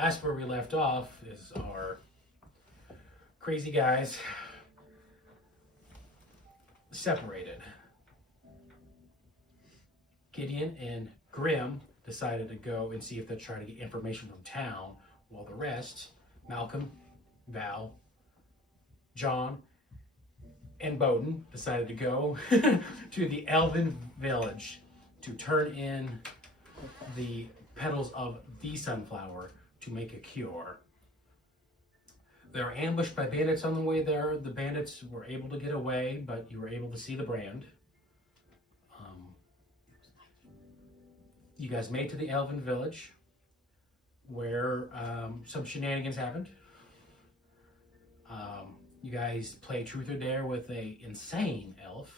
last where we left off is our crazy guys separated. Gideon and Grim decided to go and see if they'd try to get information from town, while the rest, Malcolm, Val, John, and Boden, decided to go to the Elven village to turn in the petals of the sunflower to make a cure. They were ambushed by bandits on the way there. The bandits were able to get away, but you were able to see the brand. You guys made to the Elven village, where some shenanigans happened. You guys played truth or dare with a insane elf.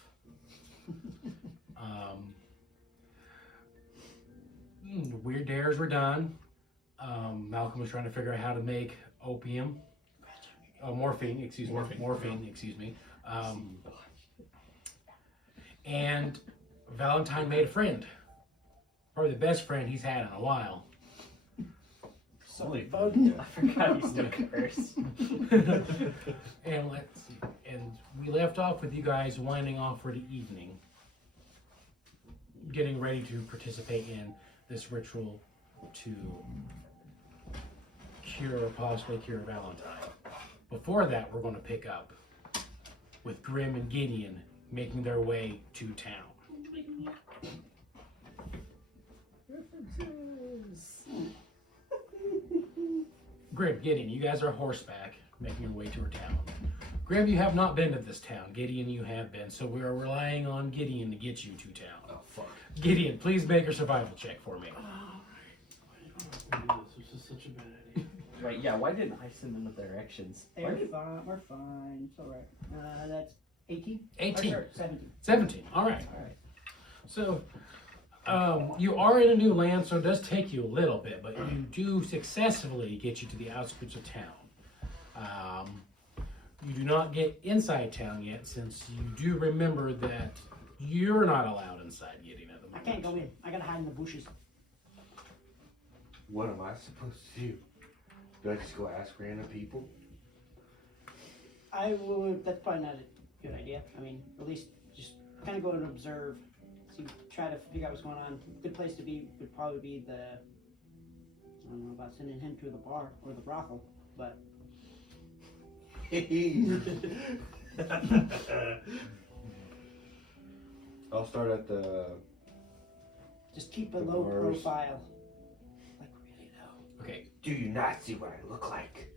Weird dares were done. Malcolm was trying to figure out how to make opium. Morphine, excuse me. And Valentine made a friend. Probably the best friend he's had in a while. Holy Boden. I forgot he's still cursed. And let's see. And we left off with you guys winding off for the evening, getting ready to participate in this ritual to possibly cure Valentine. Before that, we're going to pick up with Grim and Gideon making their way to town. Grim, Gideon, you guys are horseback, making your way to our town. Grim, you have not been to this town. Gideon, you have been, so we are relying on Gideon to get you to town. Oh, fuck. Gideon, please make a survival check for me. This is such a bad idea. Right, yeah, why didn't I send them the directions? Hey, we're fine. It's alright. That's 18? 18. Oh, sorry, 17. 17, all right. Alright. So, you are in a new land, so it does take you a little bit, but you do successfully get you to the outskirts of town. You do not get inside town yet, since you do remember that you're not allowed inside Gideon at the I moment. can't go in. I gotta hide in the bushes. What am I supposed to do? Do I just go ask random people? I would. That's probably not a good idea. I mean, at least just kind of go and observe. See, try to figure out what's going on. A good place to be would probably be the. I don't know about sending him to the bar or the brothel, but I'll start at the. just keep a The low bars. profile. Like really low. Okay, Do you not see what I look like?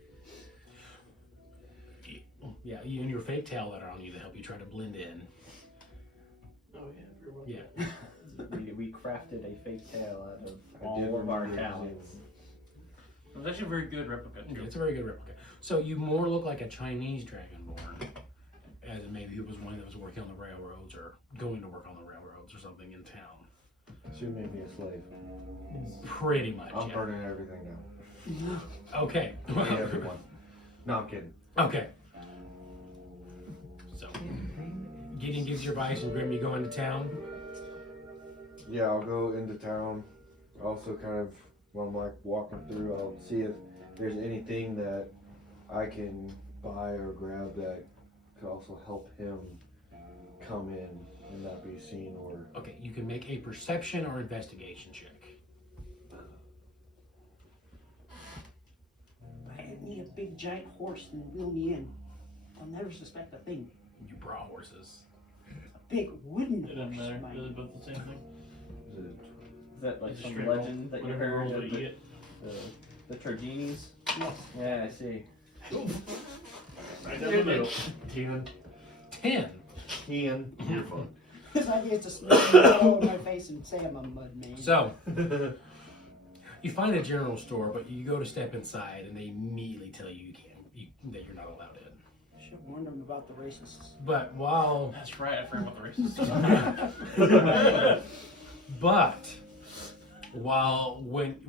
yeah, you and your fake tail that are on you to help you try to blend in. Oh yeah, everyone. Yeah. We crafted a fake tail out of I all did of our remember talents. It was actually a very good replica too. It's a very good replica. So you more look like a Chinese dragonborn, as in maybe he was one that was working on the railroads or going to work on the railroads or something in town. So you made me a slave. Pretty much, I'm yeah. burning everything down. Okay. Me, everyone. No, I'm kidding. Okay. So, Gideon gives your advice, and Grim, you go into town. Yeah, I'll go into town. Also, kind of when I'm like walking through, I'll see if there's anything that I can buy or grab that could also help him come in and not be seen or. Okay, you can make a perception or investigation check. I need a big giant horse and wheel me in. I'll never suspect a thing. You brought horses. A big wooden It doesn't horse. matter. mind They're you. both the same thing. Is it? Is that like It's a some straight legend roll. that you Whatever heard roll of that you get. the Traginis? Yes. Yeah, I see. Right down the middle. 10. Ian, you're fun. His idea is to smash it all over my face and say I'm a mud man. So, you find a general store, but you go to step inside, and they immediately tell you that you're not allowed in. Should have warned him about the racists. But while That's right. I forgot about the races.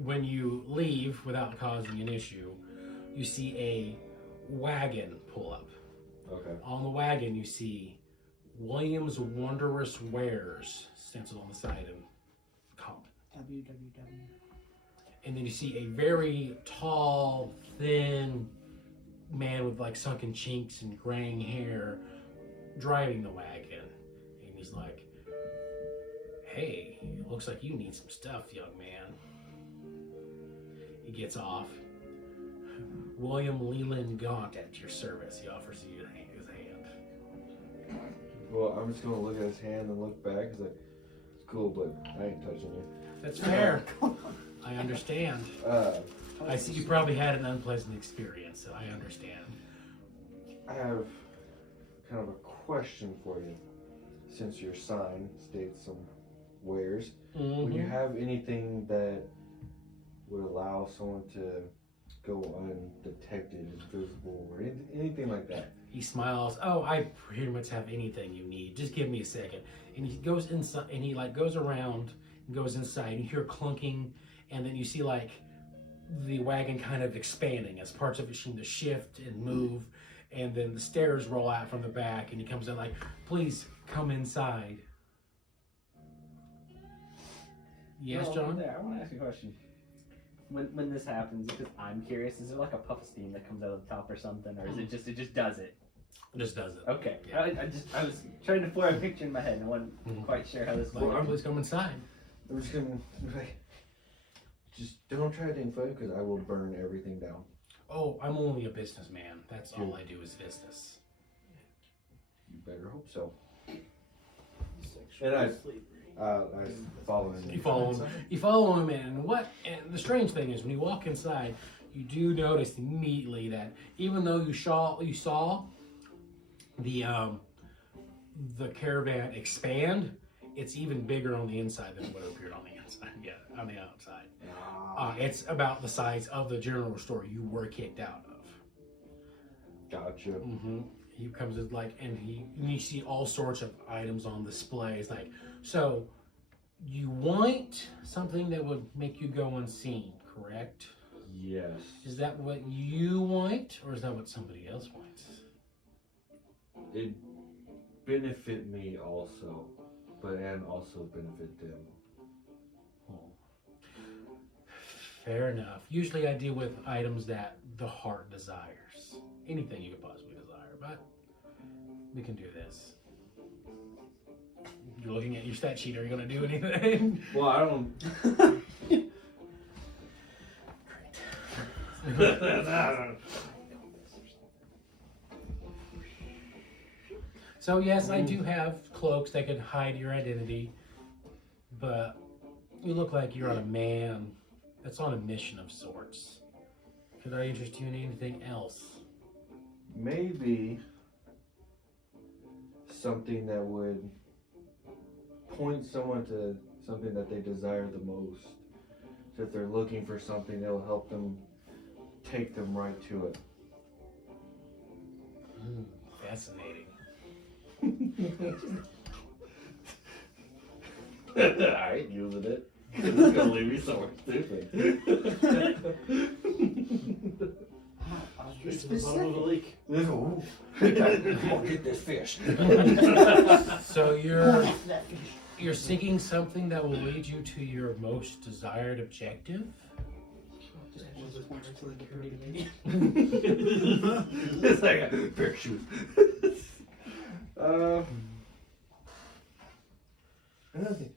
when you leave without causing an issue, you see a wagon pull up. Okay. On the wagon, you see William's Wondrous Wares stenciled on the side in common. www. and then you see a very tall, thin man with like sunken cheeks and graying hair driving the wagon. And he's like, "Hey, it looks like you need some stuff, young man." He gets off. "William Leland Gaunt at your service." He offers you his hand. Well, I'm just gonna look at his hand and look back. He's like, "It's cool, but I ain't touching you." That's fair. I understand. I see you probably had an unpleasant experience, so I understand. I have kind of a question for you. Since your sign states some wares, would you have anything that would allow someone to go undetected, invisible, or anything like that? He smiles. "Oh, I pretty much have anything you need. Just give me a second." And he goes inside, and he like goes around and goes inside, and you hear clunking, and then you see like the wagon kind of expanding as parts of it seem to shift and move, and then the stairs roll out from the back, and he comes in like, "Please come inside." Yes, Well, John? There, I want to ask you a question. When this happens, because I'm curious, is there like a puff of steam that comes out of the top or something, or is it just does it? It just does it. Okay. Yeah. I was trying to form a picture in my head, and I wasn't quite sure how this Like, worked. "Please come inside." I'm just gonna like, just don't try anything funny because I will burn everything down. "Oh, I'm only a businessman. That's all I do is business." You better hope so. And I follow him. You follow him. You follow him in, and the strange thing is, when you walk inside, you do notice immediately that even though you saw the caravan expand, it's even bigger on the inside than what appeared on the inside. Yeah, on the outside. It's about the size of the general store you were kicked out of. Gotcha. Mm-hmm. He comes with like, and you see all sorts of items on display. It's like, so you want something that would make you go unseen, correct? Yes. Is that what you want, or is that what somebody else wants? It benefit me also, and also benefit them. Fair enough. Usually I deal with items that the heart desires. Anything you could possibly desire, but we can do this. You're looking at your stat sheet. Are you going to do anything? Well, I don't. So yes, I do have cloaks that can hide your identity, but you look like you're on a man that's on a mission of sorts. Could I interest you in anything else? Maybe something that would point someone to something that they desire the most. So if they're looking for something, it'll help them take them right to it. Fascinating. I ain't using it. It's gonna leave me somewhere stupid. Straight to the bottom of the lake. Ooh. Come on, get this fish. So you're seeking something that will lead you to your most desired objective? It's like a parachute. Another thing.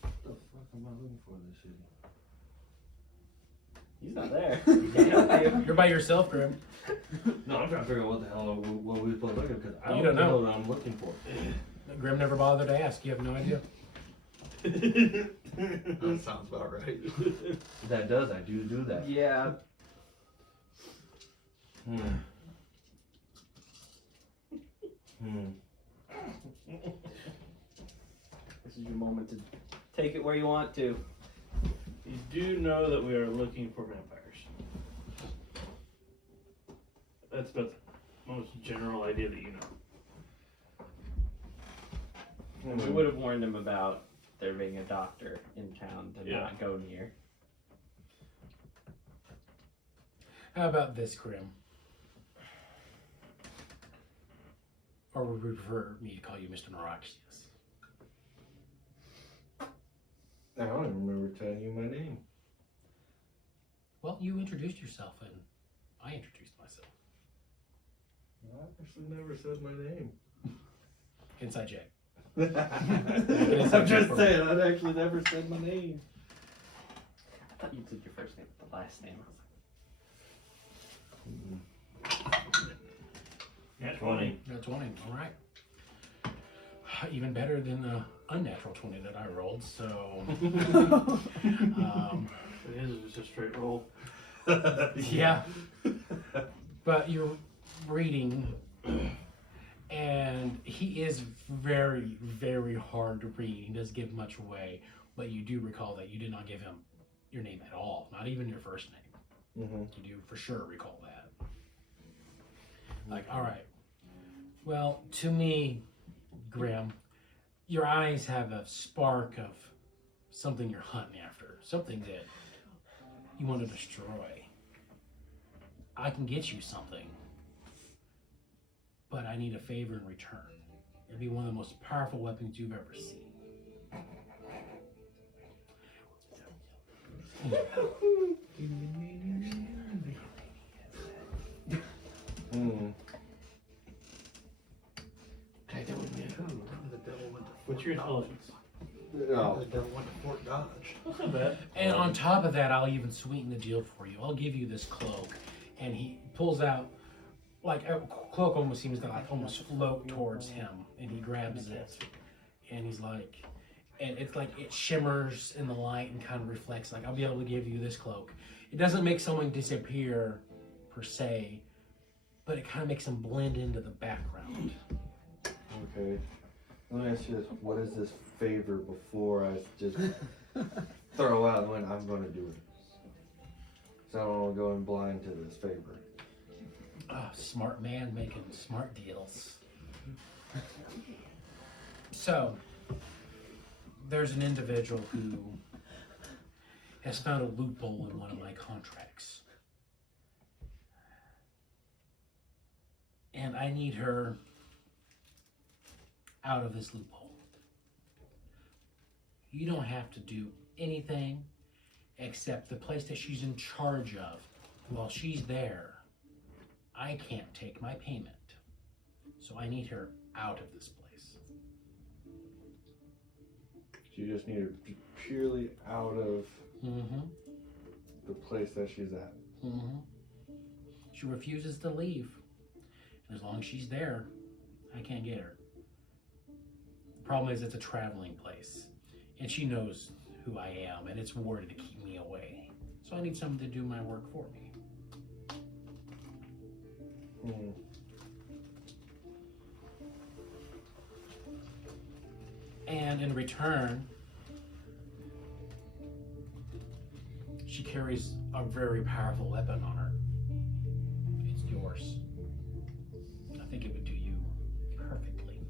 What the fuck am I looking for in this city? He's not there. You're by yourself, Grim. No, I'm trying to figure out what the hell what we were supposed to look at because I You don't don't know. what I'm looking for. Grim never bothered to ask. You have no idea. That sounds about right. That does, I do that. Yeah. This is your moment to take it where you want to. You do know that we are looking for vampires. That's about the most general idea that you know. And we would have warned him about there being a doctor in town to not go near. How about this, Grim? Or would you prefer me to call you Mr. Norixius? I don't even remember telling you my name. Well, you introduced yourself, and I introduced myself. I actually never said my name. Inside check. I'm just saying, I actually never said my name. I thought you said your first name, the last name. Yeah, 20. Got 20. All right. Even better than the unnatural 20 that I rolled. So, It is just a straight roll. yeah. But you're reading, and he is very, very hard to read. He doesn't give much away, but you do recall that you did not give him your name at all, not even your first name. Mm-hmm. You do for sure recall that. Like, all right. Well, to me, Grim, your eyes have a spark of something you're hunting after, something that you want to destroy. I can get you something, but I need a favor in return. It'd be one of the most powerful weapons you've ever seen. Mm. What's your intelligence? No. That's not bad. And on top of that, I'll even sweeten the deal for you. I'll give you this cloak. And he pulls out, like, a cloak almost seems to like almost float towards him. And he grabs it. And he's like, and it's like it shimmers in the light and kind of reflects, like, I'll be able to give you this cloak. It doesn't make someone disappear, per se, but it kind of makes them blend into the background. Okay. Let me ask you this. What is this favor before I just throw out when I'm going to do it? So I don't want to go in blind to this favor. Smart man making smart deals. So, there's an individual who has found a loophole in one of my contracts. And I need her out of this loophole. You don't have to do anything except the place that she's in charge of. While she's there, I can't take my payment. So I need her out of this place. So you just need her purely out of Mm-hmm. the place that she's at. Mm-hmm. She refuses to leave. And as long as she's there, I can't get her. The problem is it's a traveling place. And she knows who I am, and it's warded to keep me away. So I need someone to do my work for me. Hmm. And in return, she carries a very powerful weapon on her. It's yours. I think it would do you perfectly.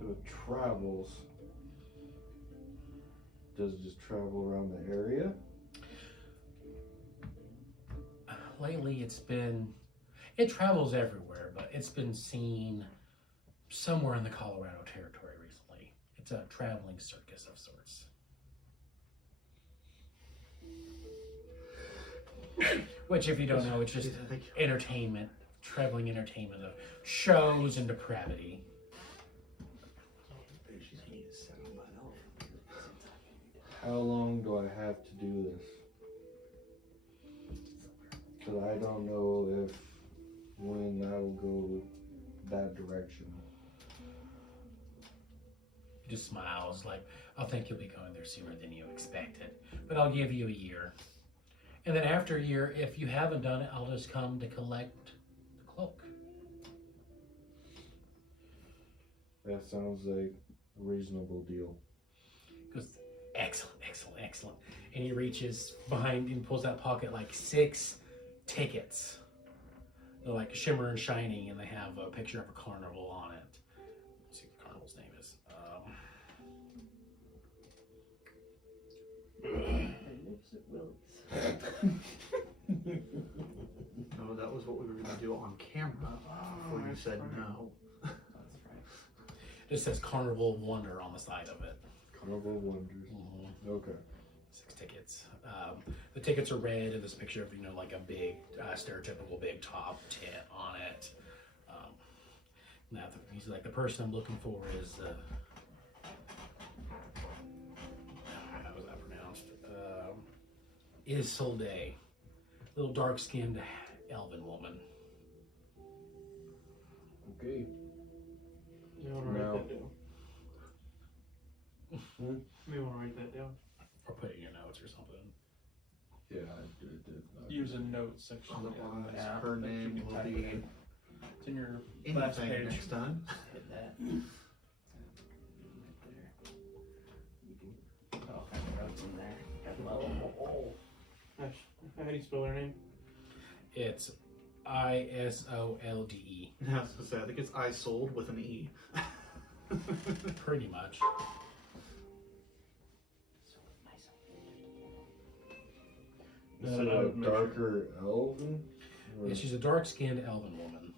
So it travels. Does it just travel around the area? Lately, it travels everywhere, but it's been seen somewhere in the Colorado territory recently. It's a traveling circus of sorts. Which, if you don't know, it's just entertainment, traveling entertainment of shows and depravity. How long do I have to do this? Because I don't know if when I will go that direction. He just smiles like, I think you'll be going there sooner than you expected, but I'll give you a year. And then after a year, if you haven't done it, I'll just come to collect the cloak. That sounds like a reasonable deal. He goes, excellent, excellent, excellent. And he reaches behind and pulls out pocket like 6 tickets. They're like shimmer and shining, and they have a picture of a carnival on it. Let's see what the carnival's name is. No, that was what we were going to do on camera before you said no. That's right. It says Carnival of Wonder on the side of it. Carnival Wonders. Okay. 6 tickets. The tickets are red, and there's a picture of like a big stereotypical big top tent on it. Now he's like, the person I'm looking for is how was that pronounced? Is Solday, little dark-skinned elven woman. Okay. You want to write No. that down? You want to write that down? Or put it in your notes or something. Yeah, I did. Use a notes section. Otherwise, Yeah, her but you name can will type be it in. It's in your last anything page. next time. Hit that. Right there. You can put all kinds of notes in there. How do you spell her name? It's ISOLDE, I was gonna say, I think it's I sold with an E. pretty much. Is No, it I a would make sure. darker elven? Or- Yeah, she's a dark-skinned elven woman.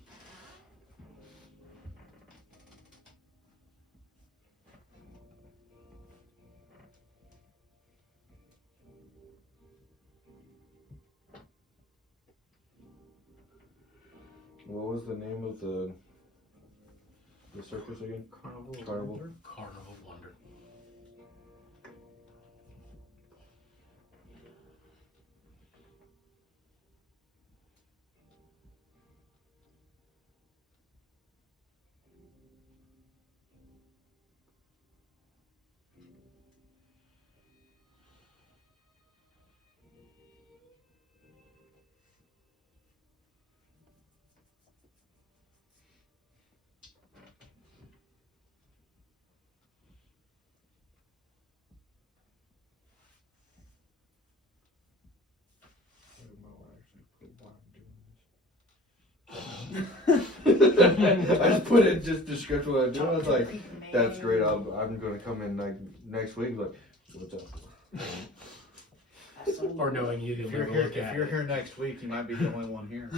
What was the name of the circus again? Carnival. of Carnival. Wonder? Carnival of Wonder. I don't know actually put why I'm doing this. I just put it just description what I'm doing. I was like, that's great. I'm gonna come in like next week. Like, what's up? Or knowing you If can you're never here, look if at you're it. here next week, you might be the only one here.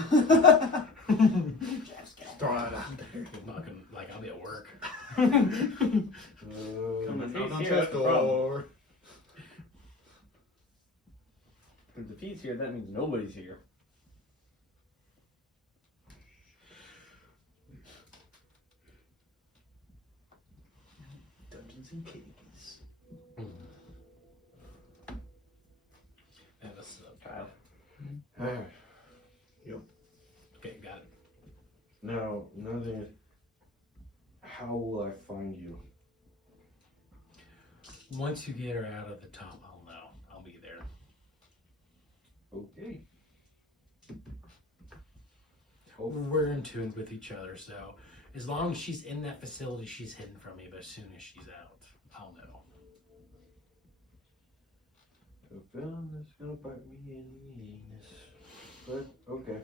Throw it out there. I'm not gonna, like, I'll be at work. Come Uh, if Out he's on here, test that's the problem. door. Because if he's here, that means nobody's here. Dungeons and Keys. That was, Kyle. okay, got it. now, another thing is, how will I find you? Once you get her out of the top, I'll know. I'll be there. Okay. We're in tune with each other, so as long as she's in that facility, she's hidden from me. But as soon as she's out, I'll know. A villain that's gonna bite me in the anus. But okay.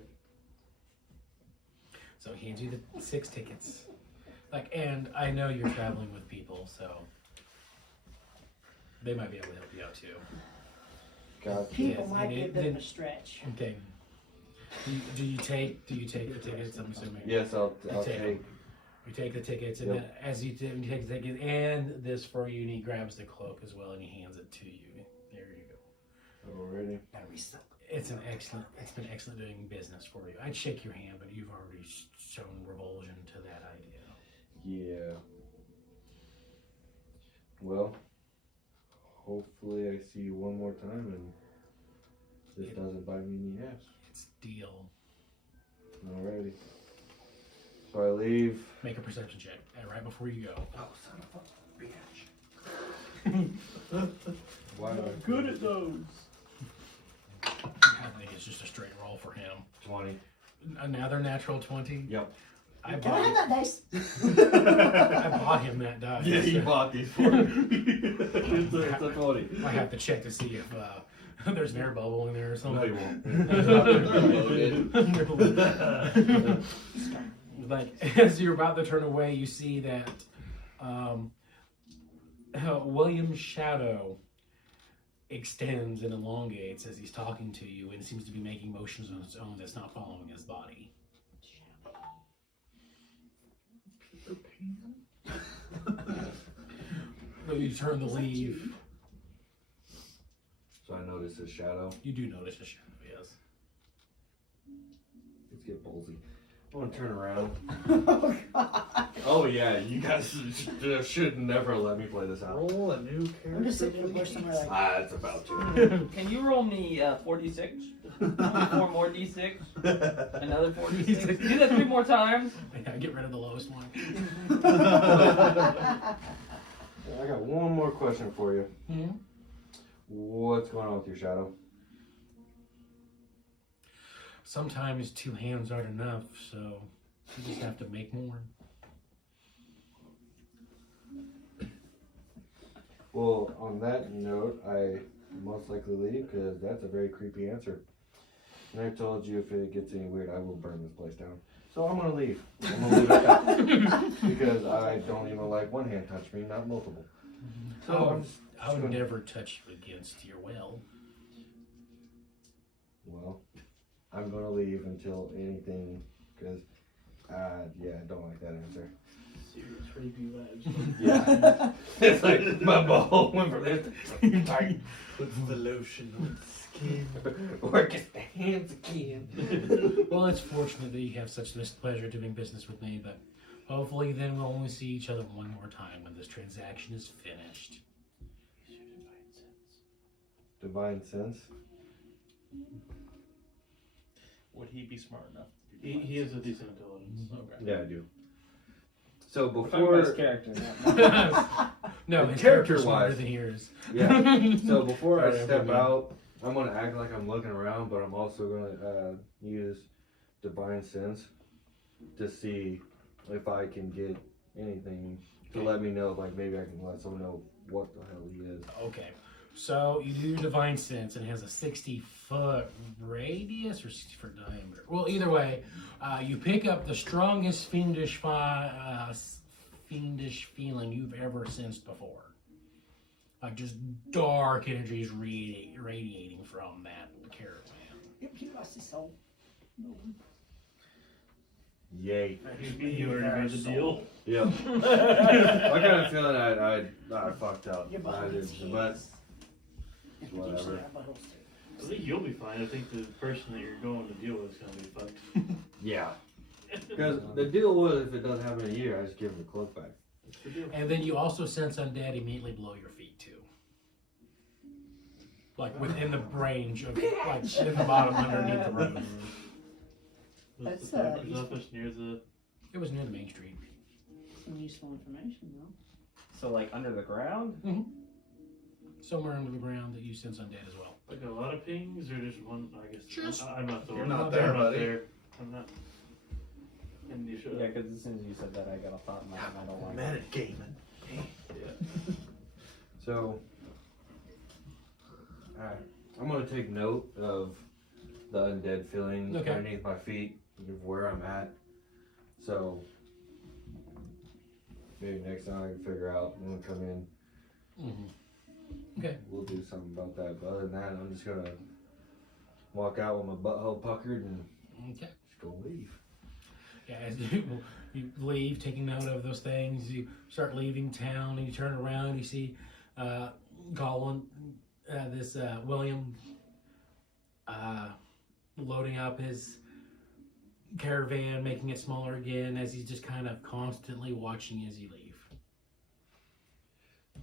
So he hands you the 6 tickets. Like, and I know you're traveling with people, so they might be able to help you out too. Gotcha. People Yes, might and be a it- bit of then- a stretch. Okay. Do you take the tickets? I'm assuming. Yes, I'll take take. You take the tickets, and Yep. then as you take the tickets and this for you, and he grabs the cloak as well, and he hands it to you. There you go. Already. It's been excellent doing business for you. I'd shake your hand, but you've already shown revulsion to that idea. Yeah. Well, hopefully I see you one more time and this doesn't bite me in the ass. It's deal. Alrighty. So I leave. Make a perception check, and right before you go. Oh, son of a bitch. Why do I Good at those. I think it's just a straight roll for him. 20. Another natural 20. Yep. I Can I have bought, that dice? I bought him that die. Yeah, you bought these for me. It's a 20. I have to check to see if there's an air bubble in there or something. No, you won't. Like, as you're about to turn away, you see that William's shadow extends and elongates as he's talking to you and seems to be making motions on its own that's not following his body. Peter Pan? So you turn to leave. So I notice his shadow. You do notice a shadow, yes. Let's get ballsy. I want to turn around. Oh god. Oh yeah, you guys should never let me play this out. Roll a new character. I'm just sitting in a bush somewhere like. It's about to. Can you roll me 4d6? 4 more d6? Another 4d6? Do that 3 more times. Yeah, get rid of the lowest one. I got one more question for you. Hmm? What's going on with your shadow? Sometimes 2 hands aren't enough, so you just have to make more. Well, on that note, I most likely leave because that's a very creepy answer. And I told you if it gets any weird, I will burn this place down. So I'm gonna leave. I'm gonna leave it at that. Because I don't even like one hand touch me, not multiple. So I'm just I would gonna- never touch you against your will. Well, I'm gonna leave until anything, because, yeah, I don't like that answer. Serious rapey vibes. Yeah. It's like my ball went from this to tight. Puts the lotion on the skin. Or just the hands again. Well, it's fortunate that you have such pleasure doing business with me, but hopefully then we'll only see each other one more time when this transaction is finished. Divine sense? Would he be smart enough to do He has a decent intelligence. Okay. Yeah, I do. So We're talking about his before, character, not No, The his character's character-wise. smarter than yours. yeah. So before I Right, step everyone. out, I'm gonna act like I'm looking around, but I'm also gonna use divine sense to see if I can get anything to let me know. Like maybe I can let someone know what the hell he is. Okay, so you do your divine sense and it has a 60-foot radius or 60-foot diameter. Well, either way, you pick up the strongest fiendish feeling you've ever sensed before. Like just dark energies radiating from that caravan. Yep, he lost his soul. Yay. You already made the deal. Yep. I got a feeling I fucked up. Your I butthole did, is but his. whatever. I think you'll be fine. I think the person that you're going to deal with is going to be fucked. Yeah. Because the deal was if it doesn't happen in a year, I just give him the cloak back. That's the deal. And then you also sense undead immediately below your feet too. Like within the range of, like in the bottom underneath the road. Was That's, the doctor's useful. office near the... It was near the main street. Some useful information, though. So, like, under the ground? Somewhere under the ground that you sense undead as well. Like a lot of pings or just one? I guess Just- I'm not the You're one. not there, I'm not buddy. there. I'm not. And you should. Yeah, because as soon as you said that, I got a thought in my head. I don't like it. Metagaming. So, alright. I'm going to take note of the undead feeling Okay. underneath my feet, of where I'm at. So, maybe next time I can figure out when we come in, Okay. we'll do something about that. But other than that, I'm just going to walk out with my butthole puckered and Okay. just go leave. Yeah, as you leave, taking note of those things, you start leaving town, and you turn around, you see Colin, William, loading up his caravan, making it smaller again, as he's just kind of constantly watching as you leave.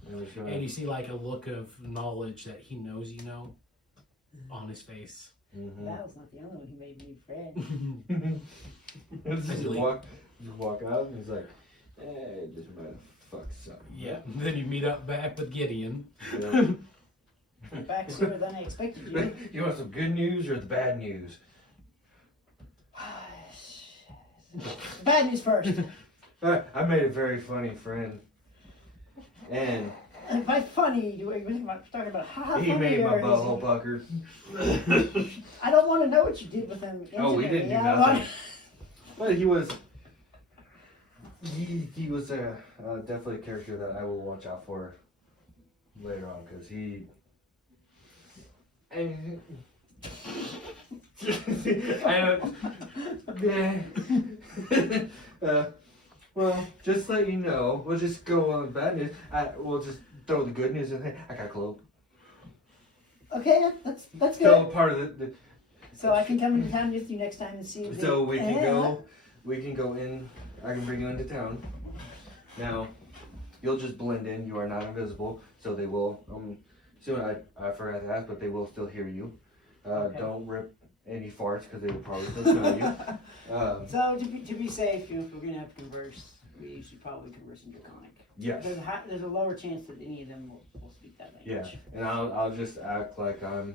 And I'm just gonna, And you see like a look of knowledge that he knows you know on his face. Mhm. That was not the only one who made me friend. just walk out and he's like, hey, just might have fucked something. Yeah. Then you meet up back with Gideon. Yeah. Back sooner than I expected you. You want some good news or the bad news? Bad news first. I made a very funny friend, and And by funny, do we talking about how he funny made my or is butthole he- pucker. I don't want to know what you did with him. Oh, we didn't intimately. do I don't nothing. want- But he was definitely a character that I will watch out for later on because he. Well, just to let you know, we'll just go on the bad news. We'll just throw the good news in there. I got a cloak. Okay, that's good. Still part of the So I can come into town with you next time and see. so we can go in. I can bring you into town. Now, you'll just blend in. You are not invisible, so they will. Soon I forgot to ask, but they will still hear you. Okay. Don't rip any farts because they will probably still smell you. So to be safe, if we're gonna have to converse, we should probably converse in Draconic. Yes. There's a lower chance that any of them will speak that language. Yeah, and I'll just act like I'm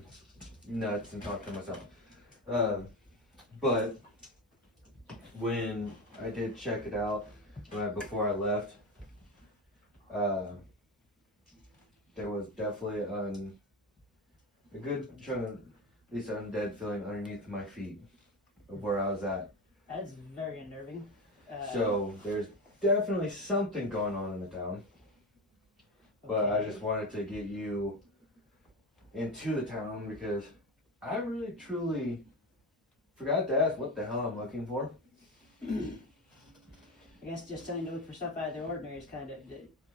nuts and talk to myself. But when I did check it out before I left, there was definitely a good chunk of at least undead feeling underneath my feet of where I was at. That's very unnerving. So there's definitely something going on in the town. But I just wanted to get you into the town because I really truly forgot to ask what the hell I'm looking for. I guess just telling you to look for stuff out of the ordinary is kind of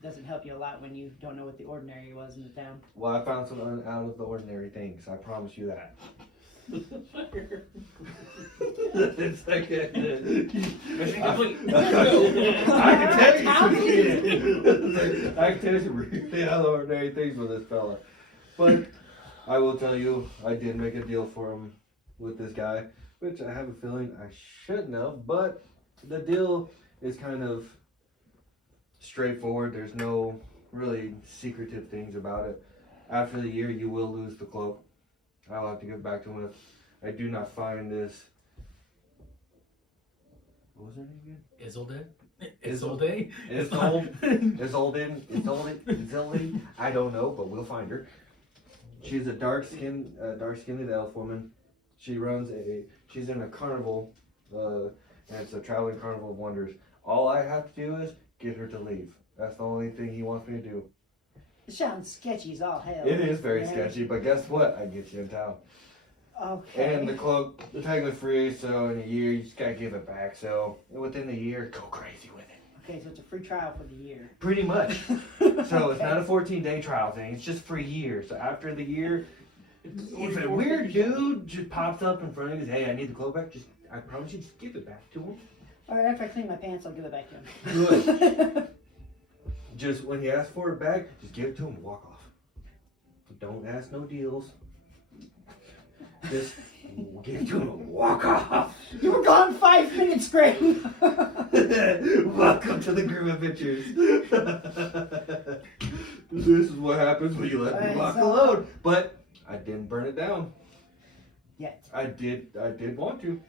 doesn't help you a lot when you don't know what the ordinary was in the town. Well, I found some out of the ordinary things. I promise you that. It's like Mission complete. I can tell you some shit. I can tell you some really out of the ordinary things with this fella. But I will tell you, I did make a deal for him with this guy, which I have a feeling I shouldn't have. But the deal is kind of straightforward. There's no really secretive things about it. After the year, you will lose the cloak. I'll have to give back to him if I do not find this. What was her name again? Isolde? Isolde? I don't know, but we'll find her. She's a dark-skinned elf woman. She's in a carnival, and it's a traveling carnival of wonders. All I have to do is get her to leave. That's the only thing he wants me to do. It sounds sketchy as all hell. It is very Yeah. sketchy, but guess what? I get you in town. Okay. And the cloak, the technically free, so in a year you just gotta give it back. So within a year, go crazy with it. Okay, so it's a free trial for the year. Pretty much. So it's not a 14-day trial thing. It's just for a year. So after the year, if a weird dude just pops up in front of you and says, "Hey, I need the cloak back," I promise you, just give it back to him. All right, after I clean my pants, I'll give it back to him. Good. Just when he asks for it back, just give it to him and walk off. Don't ask no deals. Just give it to him and walk off. You were gone 5 minutes, Graham. Welcome to the Grim Adventures. This is what happens when you let me walk alone. But I didn't burn it down. Yet. I did want to.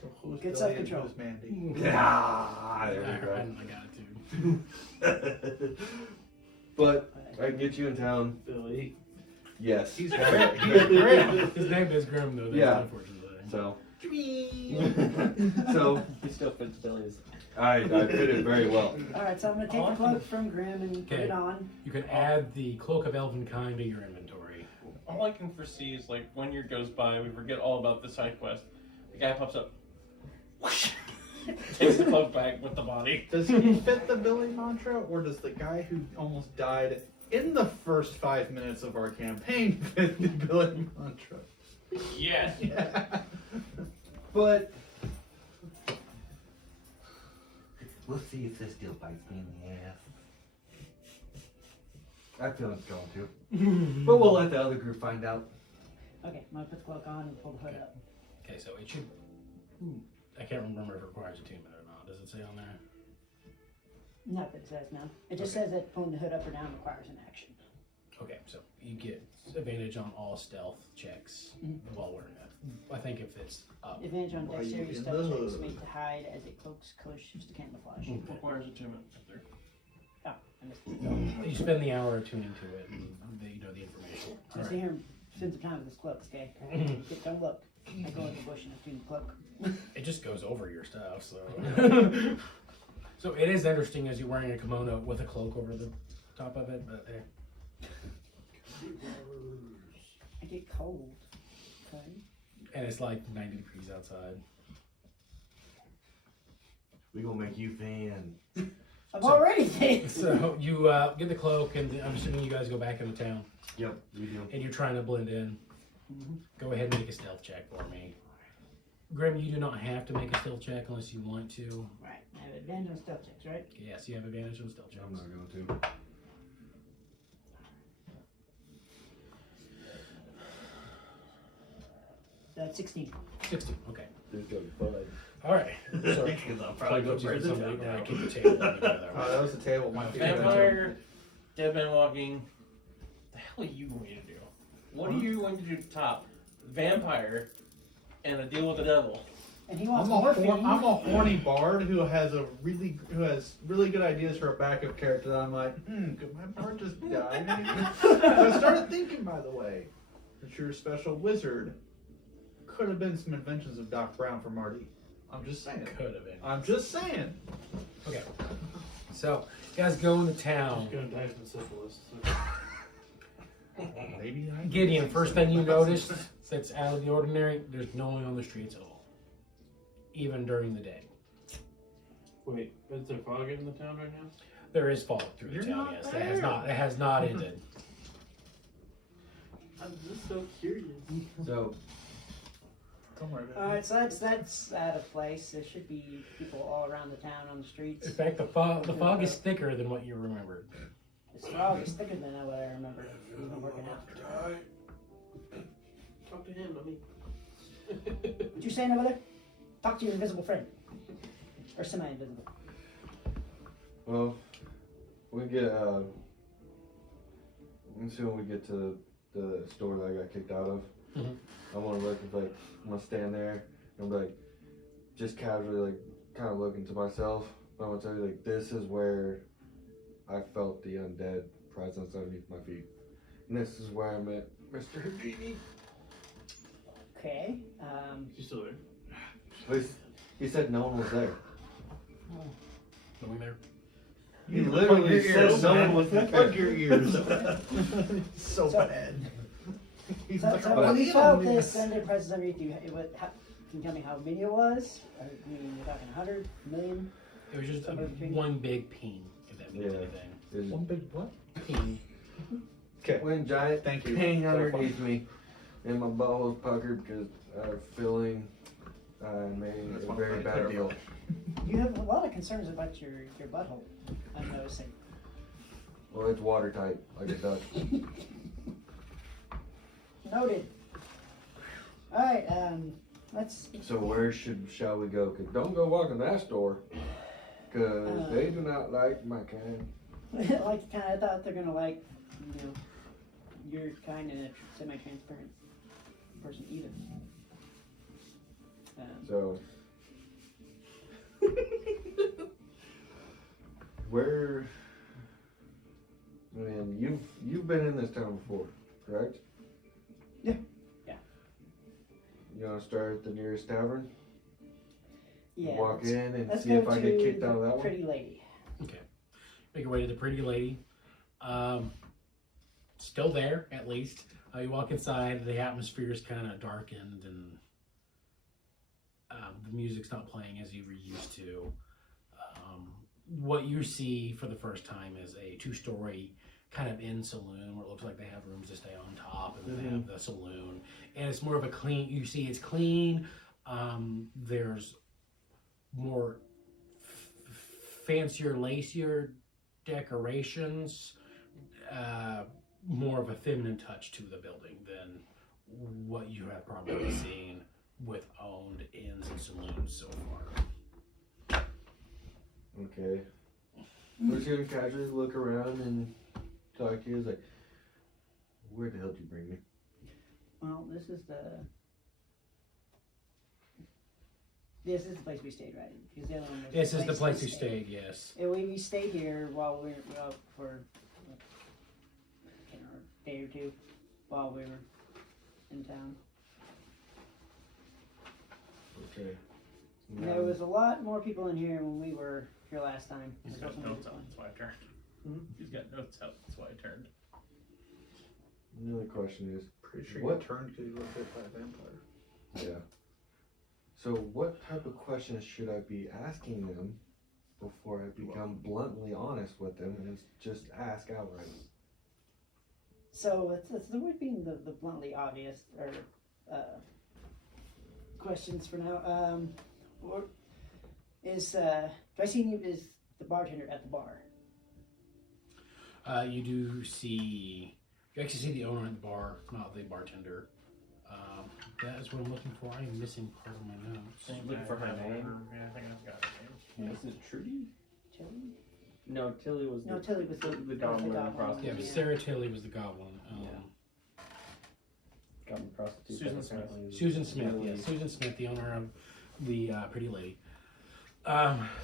So who's Good Billy self-control. and who's Mandy? There we go. I got it too. But I can get you in town. Billy. Yes. He's Grim. His name is Grim, though. Yeah. Unfortunately. So. He still fits Billy's. I fit it very well. All right, so I'm going to take the cloak from Grim and put it on. You can add the Cloak of Elvenkind to your inventory. All I can foresee is like 1 year goes by, we forget all about the side quest. The guy pops up, whoosh, takes the cloak back with the body. Does he fit the Billy mantra, or does the guy who almost died in the first 5 minutes of our campaign fit the Billy mantra? Yes. Yeah. But we'll see if this deal bites me in the ass. I feel it's going to. But we'll let the other group find out. Okay, I'm going to put the cloak on and pull the hood up. Okay, so it should. I can't remember if it requires attunement or not. Does it say on there? Not that it says now. It just says that pulling the hood up or down requires an action. Okay, so you get advantage on all stealth checks while wearing it. I think if it's up. Advantage on Why you dexterity in stealth the checks hood? made to hide as it cloaks color shifts to camouflage. Requires attunement. There. Oh, I missed it. You spend the hour tuning to it, and you know the information. So sit here and spend some time with this cloak, okay? Don't look. I go in the bush and I tune the cloak. It just goes over your stuff, so. So it is interesting as you're wearing a kimono with a cloak over the top of it, but I get cold. Okay. and it's like 90 degrees outside. We gonna make you fan. I'm So- already dead. So you get the cloak, and I'm assuming you guys go back into town, Yep, we do. and you're trying to blend in. Mhm. Go ahead and make a stealth check for me. Grim, you do not have to make a stealth check unless you want to. Right. I have advantage on stealth checks, right? Yes, you have advantage on stealth checks. I'm not going to. That's 16. 16. Okay. There's gonna be fun. All right. So Because I'll probably go burn the somebody town down. keep the table together. Oh, that was the table. My favorite. Vampire, dead man walking. The hell are you going to do? What are you going to do to top vampire and a deal with the devil? And he wants I'm morphine. a horny bard who has really good ideas for a backup character. That I'm like, could my bard just die? Maybe? I started thinking, by the way, that your special wizard could have been some inventions of Doc Brown for Marty. I'm just saying. Could have been. I'm just saying. Okay. So you guys go into town. He's gonna die from syphilis. Maybe I. Gideon, first thing you notice that's out of the ordinary, there's no one on the streets at all. Even during the day. Wait, is there fog in the town right now? There is fog through You're the town, not yes. there. It has not ended. I'm just so curious. So, Don't worry about Alright, so that's out of place. There should be people all around the town on the streets. In fact, the fog is thicker than what you remembered. This fog is thicker than what I remember. Even working out. Talk to him, I mean. What you saying over there? Talk to your invisible friend. Or semi-invisible. well, we get, let me see when we get to the store that I got kicked out of. Mhm. I want to look, like, I'm going to stand there and be like, just casually, like, kind of looking to myself. I'm going to tell you, like, this is where I felt the undead presence underneath my feet. And this is where I met Mr. Houdini. Okay. She's still there. At least he said no one was there. Going there. He literally said no one was there. Plug your ears. so So- bad. He's So, like, so "Oh, when you you felt know this undead presence underneath you, can you tell me how many it was? I mean, you're talking 100, million? It was just Somewhere between- one big peen, if that means Yeah. anything. There's One big what? Peen. Okay. one giant Thank you. pain underneath me, and my ball was puckered because I'm feeling I made That's a one very thing bad to deal. You have a lot of concerns about your butthole, I'm noticing. Well, it's watertight, like a duck. Noted. Alright, let's. So where shall we go? 'Cause don't go walk in that store, because they do not like my kind. like, kind of thought they're gonna like, you know, you're kind of semi-transparent person either. So where? I mean, you've been in this town before, correct? Yeah. Yeah. You want to start at the nearest tavern? Yeah. Walk let's- in and let's see go if I get to kicked the out of that one. Pretty lady. Okay. Make your way to the pretty lady. Still there, at least. You walk inside, the atmosphere is kind of darkened, and the music's not playing as you were used to. What you see for the first time is a two-story kind of inn saloon where it looks like they have rooms to stay on top, and then they have the saloon. And it's more of a clean, you see it's clean. There's more fancier, lacier decorations, more of a feminine touch to the building than what you have probably seen with owned inns and saloons so far. Okay. We're just gonna casually look around and talk to you. It's like, where the hell did you bring me? Well, this is the place we stayed, right? Because the other one was This is the place we you stayed, yes. Yeah, we stayed here while we were out for I can't remember, a day or two while we were in town. Okay. And there was a lot more people in here when we were here last time. He's This got wasn't notes really out, fun. that's why I turned. He's got notes out, that's why I turned. The other question is, Pretty sure What? you turned because you were bit by a vampire. yeah. So what type of questions should I be asking them before I become bluntly honest with them and just ask outright. So it's avoid being the bluntly obvious or questions for now. Or is do I see you is the bartender at the bar? You do see. You actually see the owner at the bar, not the bartender. That is what I'm looking for. I am missing part of my notes. Looking for her name. Yeah, I think I've got her name. Is it Trudy? Tilly? No, Tilly was No, Tilly was the goblin prostitute. Yeah, but Sarah Tilly was the goblin. Goblin prostitute. Susan that Smith. apparently is Susan Smith. Tilly. Yeah, Susan Smith, the owner of the Pretty Lady.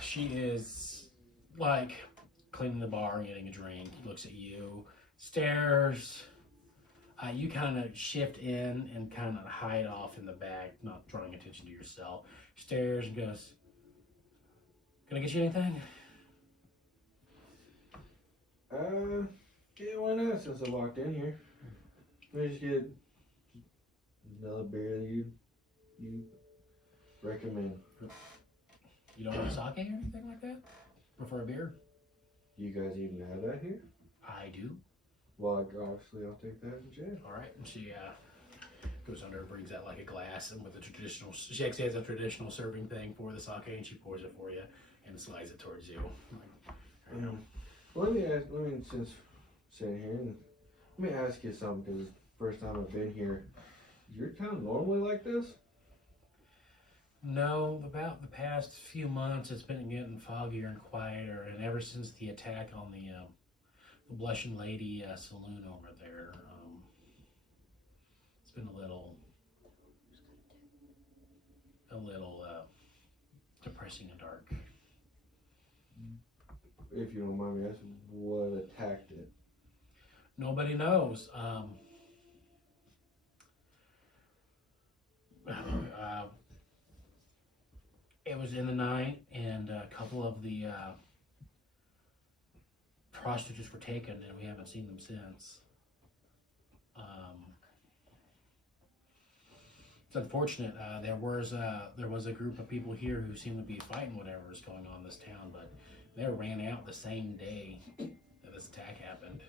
She is like cleaning the bar, getting a drink. Looks at you, stares. You kind of shift in and kind of hide off in the back, not drawing attention to yourself. Stares and goes, "Can I get you anything?" Yeah, why not? Since I walked in here, let me just get another beer that you recommend. You don't want sake or anything like that? Prefer a beer? Do you guys even have that here? I do. Well, obviously I'll take that in jail. All right, and she goes under, brings out like a glass, and with a traditional, she actually has a traditional serving thing for the sake, and she pours it for you and slides it towards you. Like, there you go. Well, since sitting here, and let me ask you something, because first time I've been here, is your town normally like this? No, about the past few months, it's been getting foggier and quieter, and ever since the attack on the Blushing Lady saloon over there, it's been a little depressing and dark. If you don't mind me asking, what attacked it? Nobody knows. It was in the night, and a couple of the prostitutes were taken, and we haven't seen them since. It's unfortunate. There was a group of people here who seemed to be fighting whatever was going on in this town, but they ran out the same day that this attack happened.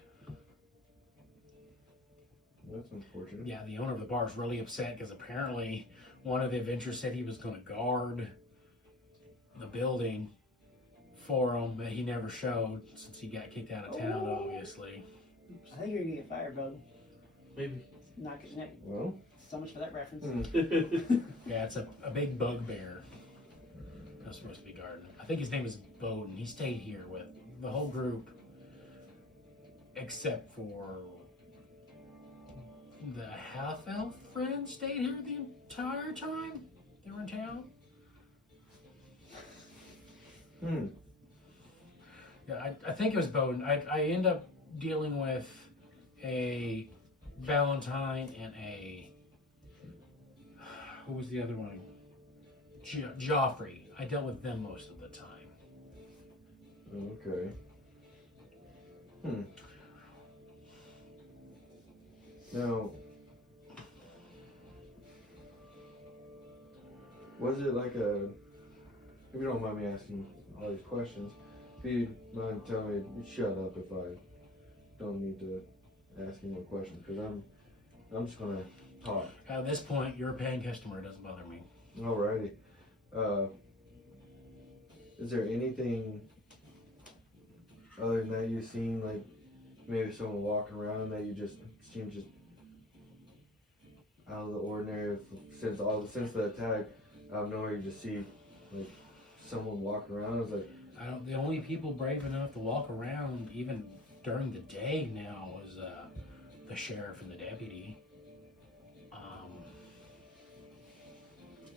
That's unfortunate. Yeah, the owner of the bar is really upset because apparently one of the adventurers said he was going to guard the building for him, but he never showed since he got kicked out of town, obviously. I think you're gonna get fired, bro. Maybe. Not getting it. Well, So much for that reference. Yeah, it's a big bugbear. That's supposed to be guarding. I think his name is Boden. He stayed here with the whole group, except for the half-elf friend stayed here the entire time they were in town. Yeah, I think it was Boden. I end up dealing with a Valentine and a, who was the other one? Joffrey. I dealt with them most of the time. Okay. Now, was it like a, if you don't mind me asking all these questions, if you mind telling me, shut up if I don't need to ask any more questions, because I'm just gonna talk. At this point, you're a paying customer. It doesn't bother me. Alrighty. Is there anything other than that you've seen, like maybe someone walking around that you just seem just out of the ordinary since the attack? Out of nowhere, you just see like someone walking around. It's like, The only people brave enough to walk around, even during the day now, is the sheriff and the deputy.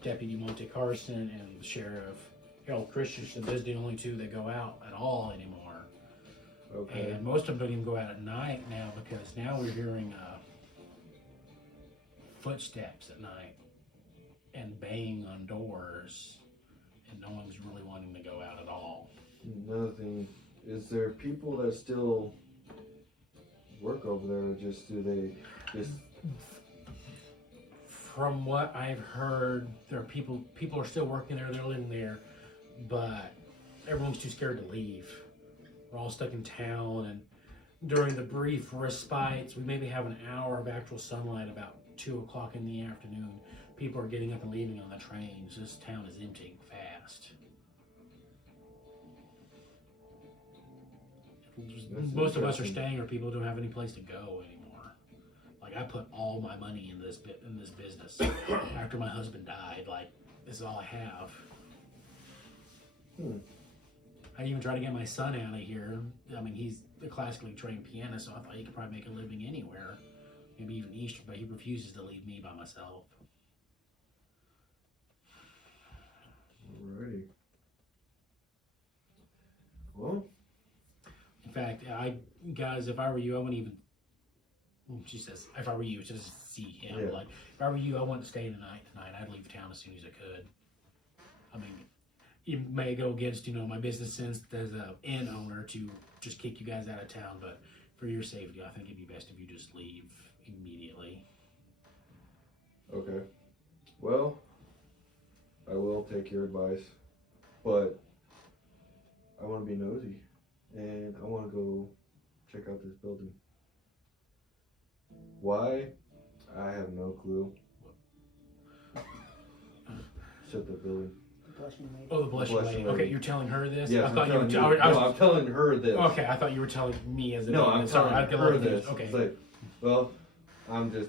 Deputy Monte Carson and the sheriff Harold Christensen. Those are the only two that go out at all anymore. okay. And most of them don't even go out at night now, because now we're hearing footsteps at night and banging on doors, and no one's really wanting to go out at all. Another thing, is there people that still work over there, or just do they just? From what I've heard, there are people are still working there. They're living there, but everyone's too scared to leave. We're all stuck in town, and during the brief respites, we maybe have an hour of actual sunlight about 2 o'clock in the afternoon. People are getting up and leaving on the trains. This town is emptying fast. Most of us are interesting. staying, or people don't have any place to go anymore. Like, I put all my money in this business after my husband died. Like, this is all I have. I even tried to get my son out of here. I mean, he's a classically trained pianist, so I thought he could probably make a living anywhere, maybe even Eastern, but he refuses to leave me by myself. Alrighty. Well, In fact, guys, if I were you, I wouldn't even. She says, if I were you, just to see him. Yeah. Like, if I were you, I wouldn't stay tonight. I'd leave town as soon as I could. I mean, it may go against, my business sense as an inn owner to just kick you guys out of town, but for your safety, I think it'd be best if you just leave immediately. okay. Well, I will take your advice, but I want to be nosy, and I want to go check out this building. Why? I have no clue. Except the building. Blushing lady. Oh, the blushing Blushing lady. lady. Okay, you're telling her this? Yes, I thought I'm telling you. I was, No, I'm telling her this. okay, I thought you were telling me as a No, man. I'm Sorry, telling I got a her little this. confused. Okay. It's like, well, I'm just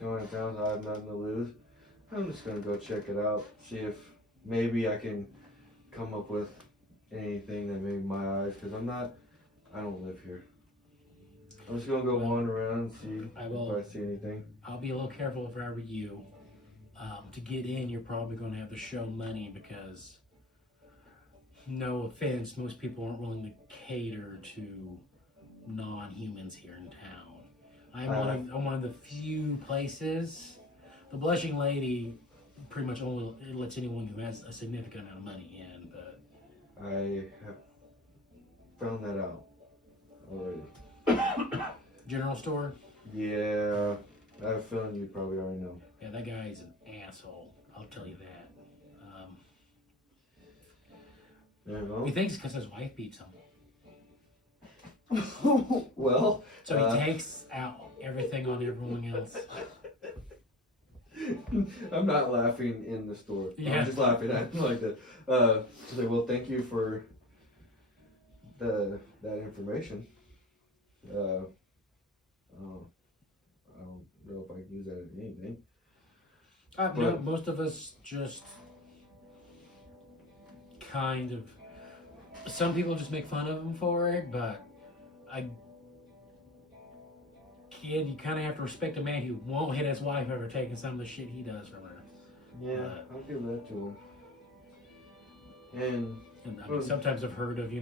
going to town, so I have nothing to lose. I'm just going to go check it out, see if maybe I can come up with anything that made my eyes, because I don't live here. I'm just going to go wander around and see if I see anything. I'll be a little careful if I were you. To get in, you're probably going to have to show money because, no offense, most people aren't willing to cater to non-humans here in town. I'm one of the few places. The Blushing Lady pretty much only lets anyone who has a significant amount of money in, but I have found that out already. general store? Yeah, I have a feeling you probably already know. Yeah, that guy's an asshole. I'll tell you that. You know? He thinks because his wife beats him. Well, So he takes out everything on everyone else. I'm not laughing in the store. Yeah. I'm just laughing at him like that. She's like, well, thank you for that information. I don't know if I can use that in anything. No, most of us just kind of. Some people just make fun of him for it, but kid, you kind of have to respect a man who won't hit his wife over taking some of the shit he does from her. Yeah, I'll give that to him. And I mean, sometimes I've heard of,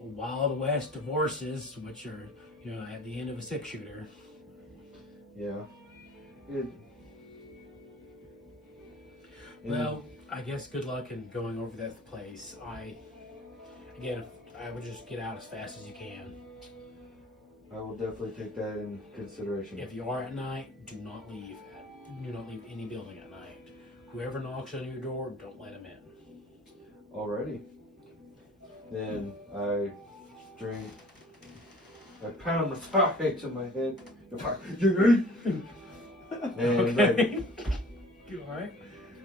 Wild West divorces, which are, at the end of a 6-shooter. yeah, Well, I guess good luck in going over that place. I would just get out as fast as you can. I will definitely take that in consideration. If you are at night, do not leave any building at night. Whoever knocks on your door, don't let him in. Alrighty. Then I pound the fire to my head. The fire, and Okay. You alright?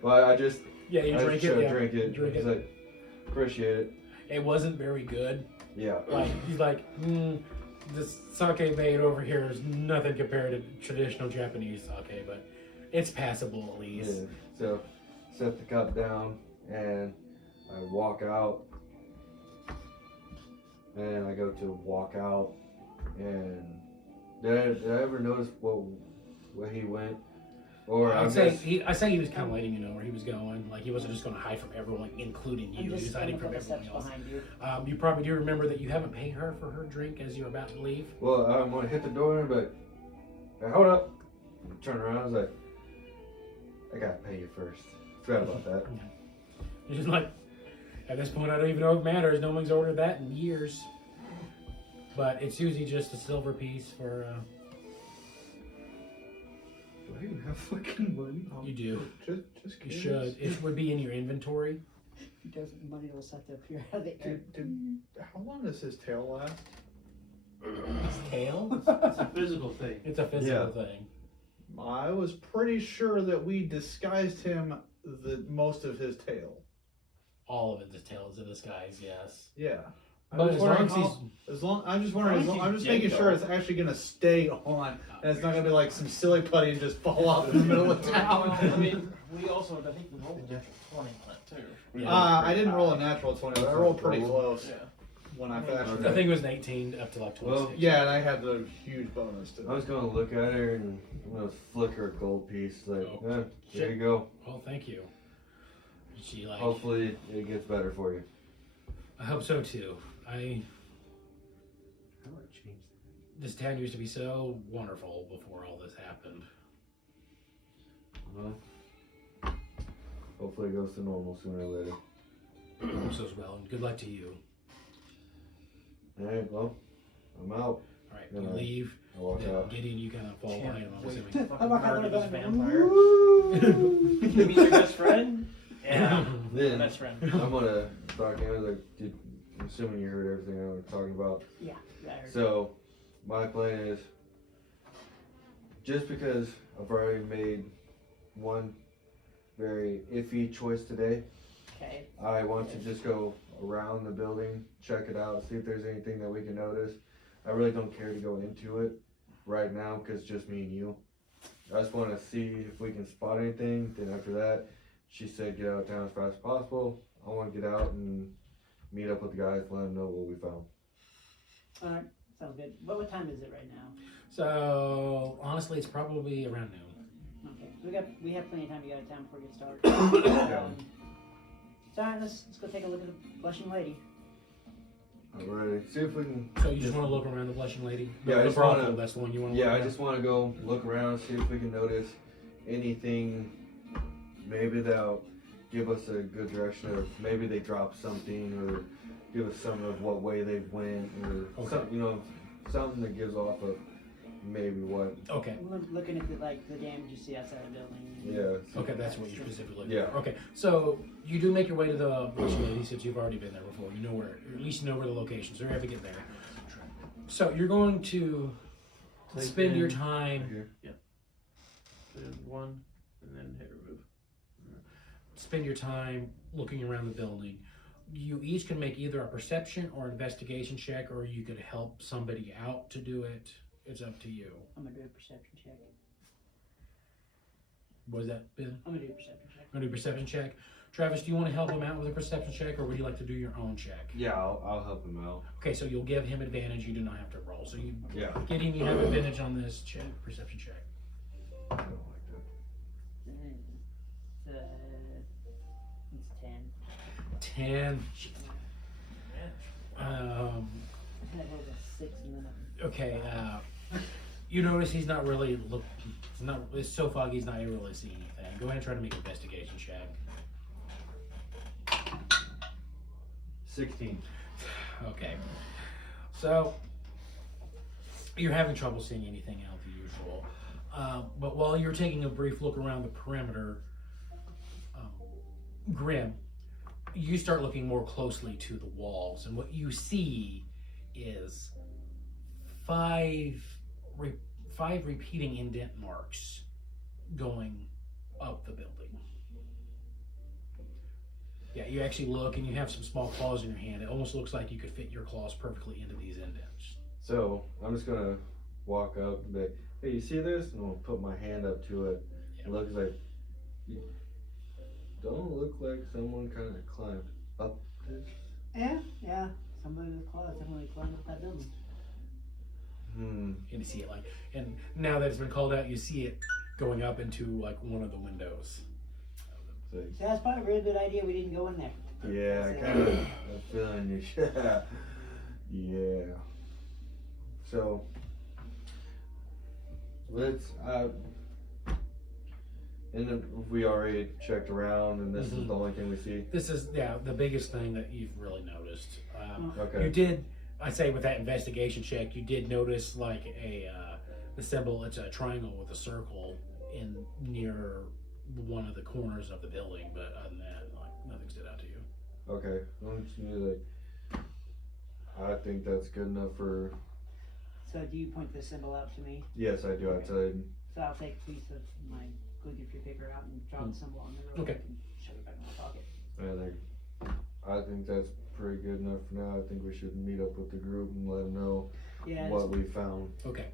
well, I just Yeah, you I drink just it. drink it. Drink He's it. like, appreciate it. It wasn't very good. Yeah. Like he's like, this sake made over here is nothing compared to traditional Japanese sake, but it's passable at Yeah. least. So set the cup down and I walk out. And I go to walk out, and did I ever notice where he went? Or I say he was kind of letting you know where he was going. Like he wasn't just going to hide from everyone, including I'm you. He just was hiding from going everyone steps else. behind you. You probably do remember that you haven't paid her for her drink as you're about to leave. Well, I'm gonna hit the door, but hey, hold up. Turn around. I was like, I gotta pay you first. Forgot about that. It's just like, at this point, I don't even know if it matters. No one's ordered that in years. But it's usually just a silver piece for. Do I even have fucking money? You do. Just You curious. should. It would be in your inventory. He does, money will start to appear out of the air. How long does his tail last? His tail? It's a physical thing. It's a physical thing. I was pretty sure that we disguised him most of his tail. All of it, the tail is in disguise, yes. Yeah. But as long as he's I'm just wondering. I'm just making sure it's actually gonna stay on, and it's not gonna be like some silly putty and just fall off in the middle of town. I mean, we also, I think we rolled a natural 20 on it too. Yeah. I didn't roll a natural 20, but I rolled pretty close Yeah. when I fashioned I it. think it was an 18 up to like 26. Well, Yeah, and I had the huge bonus to I was gonna look at her and I'm gonna flick her a gold piece. Like, Oh, there shit. you go. Oh, thank you. She like. Hopefully it gets better for you. I hope so too. This town used to be so wonderful before all this happened. Well, hopefully it goes to normal sooner or later. Hope so as well, and good luck to you. Alright, well, I'm out. All right, you Yeah. leave. I walk Then out. Gideon, you kind of fall Can't behind him. I'm wait assuming. to fucking I'm not murder this going vampire. Woo! You meet your best friend? Yeah. Then Best friend. I'm gonna talk to him like, I'm assuming you heard everything I was talking about. Yeah, I heard. So, my plan is, just because I've already made one very iffy choice today, Okay. I want to just go around the building, check it out, see if there's anything that we can notice. I really don't care to go into it right now because it's just me and you. I just want to see if we can spot anything. Then after that, she said get out of town as fast as possible. I want to get out and meet up with the guys, let them know what we found. Alright, sounds good. What time is it right now? So honestly, it's probably around noon. Okay, so we have plenty of time to get out of town before we get started. Yeah. So alright, let's go take a look at the blushing lady. Alrighty, see if we can. So you just want to look around the blushing lady? Yeah, I the just brothel, wanna- that's the one you want to Yeah, look I at? just want to go look around, see if we can notice anything. Maybe they'll give us a good direction, or maybe they dropped something, or give us some of what way they went, or Okay. some, something that gives off of maybe what. Okay. Looking at the damage you see outside the building. Yeah. Okay, that's what you're specifically Yeah. for. Okay, so you do make your way to the blushing lady since you've already been there before. You know where, or at least you know where the location, so you're able to get there. So you're going to spend your time, Here. One, and then hit remove. looking around the building. You each can make either a perception or investigation check, or you could help somebody out to do it. It's up to you. I'm gonna do a perception check. What was that, Ben? I'm gonna do a perception check. Gonna do a perception check. Travis, do you want to help him out with a perception check, or would you like to do your own check? Yeah, I'll help him out. Okay, so you'll give him advantage. You do not have to roll. So you, Yeah. Gideon, you have advantage on this check, perception check. I don't like that. It's 10. 10. I rolled a 6 and then Okay. You notice he's not really look. It's so foggy. He's not really seeing anything. Go ahead and try to make an investigation check. 16. Okay. So you're having trouble seeing anything out of the usual. But while you're taking a brief look around the perimeter, Grim, you start looking more closely to the walls, and what you see is five repeating indent marks going up the building. Yeah, you actually look, and you have some small claws in your hand. It almost looks like you could fit your claws perfectly into these indents. So I'm just gonna walk up and be like, hey, you see this? And I'll put my hand up to it. Yeah. It looks like, you don't look like someone kind of climbed up this. Yeah. Somebody with claws definitely climbed up that building. And you see it and now that it's been called out, you see it going up into like one of the windows. So, So that's probably a really good idea we didn't go in there. yeah, I kind of I'm feeling you. Yeah. So let's. And then we already checked around, and this is the only thing we see. This is the biggest thing that you've really noticed. Okay. You did, I say, with that investigation check, you did notice like the symbol. It's a triangle with a circle near one of the corners of the building. But other than that, like nothing stood out to you. Okay. I think that's good enough for. So do you point the symbol out to me? Yes, I do. I'd say. So I'll take a piece of my calligraphy paper out and draw the symbol on the road. Okay. And shove it back in my pocket. I think that's pretty good enough for now. I think we should meet up with the group and let them know Yeah. what we found. Okay.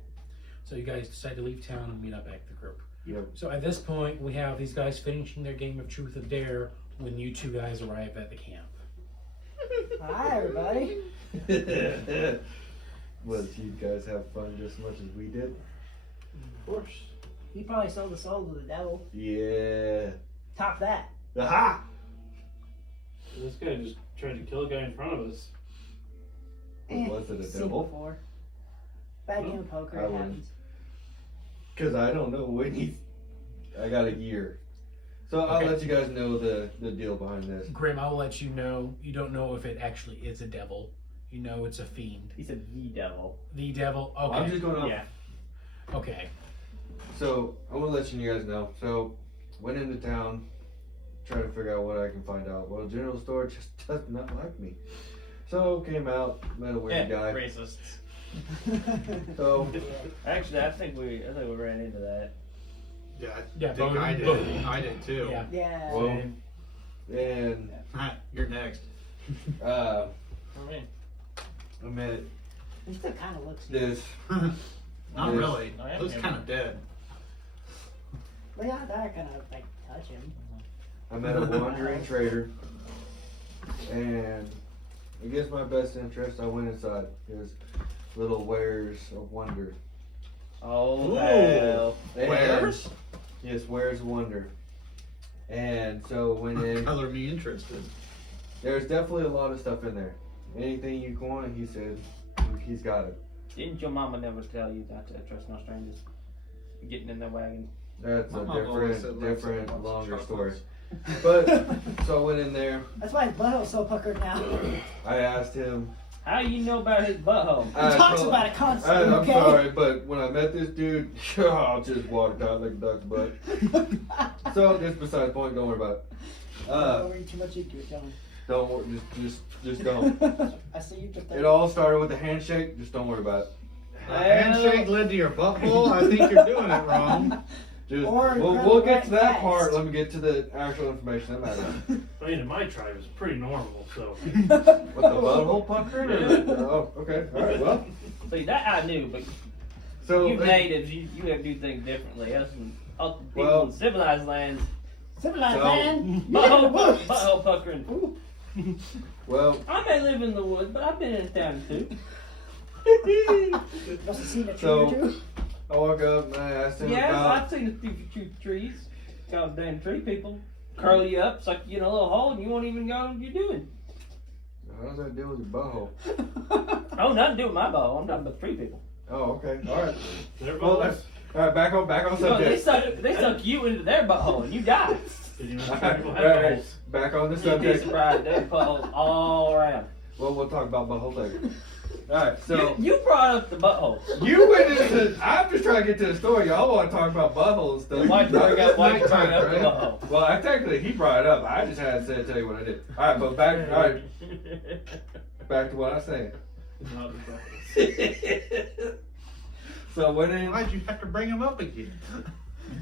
So you guys decide to leave town and meet up at the group. Yep. So at this point, we have these guys finishing their game of Truth or Dare when you two guys arrive at the camp. Hi, everybody. Well, did you guys have fun just as much as we did? Of course. He probably sold the soul to the devil. Yeah. Top that. Aha! This guy just tried to kill a guy in front of us. Was it a Seen devil? Before. Bad game of poker, I it wouldn't. happens. Because I don't know when he's. I got a year. So I'll Okay. let you guys know the deal behind this. Grim, I'll let you know. You don't know if it actually is a devil. You know it's a fiend. He said the devil. The devil? I'm Okay. just going off. Yeah. Okay. So I'm gonna let you guys know. So went into town, trying to figure out what I can find out. Well, the general store just does not like me. So came out, met a weird guy. Racists. So Actually, I think we ran into that. Yeah, I Yeah, think I did. Boden. I did too. Yeah. Yeah. well, and You're next. uh, For me. I met He still kind of looks. this. Not Yes. really. I am Looks him. kind of dead. Well, yeah, they're gonna like touch him. I met a wandering trader, and against my best interest, I went inside his little wares of wonder. Oh, Ooh. hell. And- Wares? Yes, wares of wonder. And so went in. Color me interested. There's definitely a lot of stuff in there. Anything you want, he said, he's got it. Didn't your mama never tell you not to trust no strangers? Getting in their wagon. That's My a mom always said, like, different, lots of longer story. chocolates. But so I went in there. That's why his butthole's so puckered now. I asked him. How you know about his butthole? He talks about it constantly. I'm Okay. sorry, but when I met this dude, I just walked out like a duck's butt. So just besides the point, don't worry about it. Don't worry too much into it, John. Don't worry, just don't. I see you put It all started with a handshake. Just don't worry about it. A handshake led to your butthole? I think you're doing it wrong. Just, Or we'll get to that fast. part. Let me get to the actual information that matters. I mean, in my tribe, it's pretty normal, so. What, the butthole pucker? Oh, okay. All right. Well, See, that I knew, but so you natives, you have to do things differently. Us people Well- in civilized lands, Civilized So- man. You live in the woods. butthole puckering. well, I may live in the woods, but I've been in town too. Must have seen a tree So- or two. I walk up and I asked him Yes, about. I've seen a few trees. Goddamn tree people. Curl you up, suck you in a little hole, and you won't even know what you're doing. How does that deal with your butthole? Oh, nothing to do with my butthole. I'm talking about tree people. Oh, okay. All right. Their Well, boys. that's all right. Back on No, they subject. suck you into their butthole, and you die. Didn't even All try right, to go all have right, holes. back on the You'd be subject. surprised. They buttholes all around. Well, we'll talk about butthole later. All right. So You brought up the butthole. you went into. I'm just trying to get to the story. Y'all want to talk about buttholes and stuff. Why'd you bring up the Nighttime, butthole? Well, technically he brought it up. I just had to tell you what I did. All right, but back. All right, back to what I was saying. Not the buttholes. So went in. Why'd you have to bring him up again?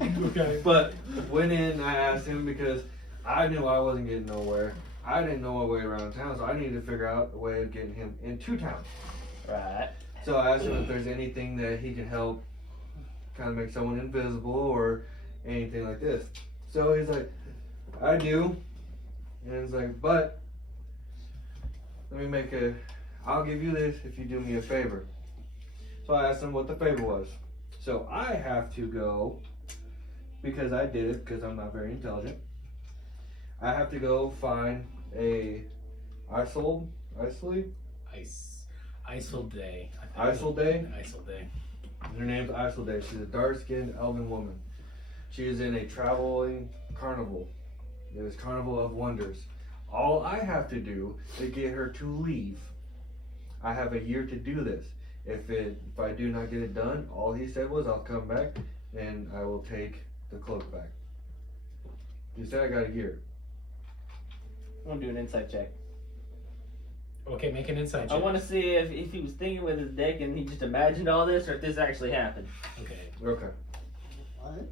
Okay. But went in, I asked him because I knew I wasn't getting nowhere. I didn't know my way around town, so I needed to figure out a way of getting him into town. Right. So I asked him if there's anything that he can help kind of make someone invisible or anything like this. So he's like, I do. And he's like, but let me I'll give you this if you do me a favor. So I asked him what the favor was. So I have to go, because I did it, because I'm not very intelligent. I have to go find a Isol Day. Isol Day. Isol Day? Isol Day. Her name's Isol Day. She's a dark-skinned elven woman. She is in a traveling carnival. It is Carnival of Wonders. All I have to do is get her to leave. I have a year to do this. If I do not get it done, all he said was I'll come back and I will take the cloak back. He said I got a year. I'm gonna do an insight check. Okay, make an insight I check. want to see if he was thinking with his dick and he just imagined all this, or if this actually happened. Okay. Okay. What?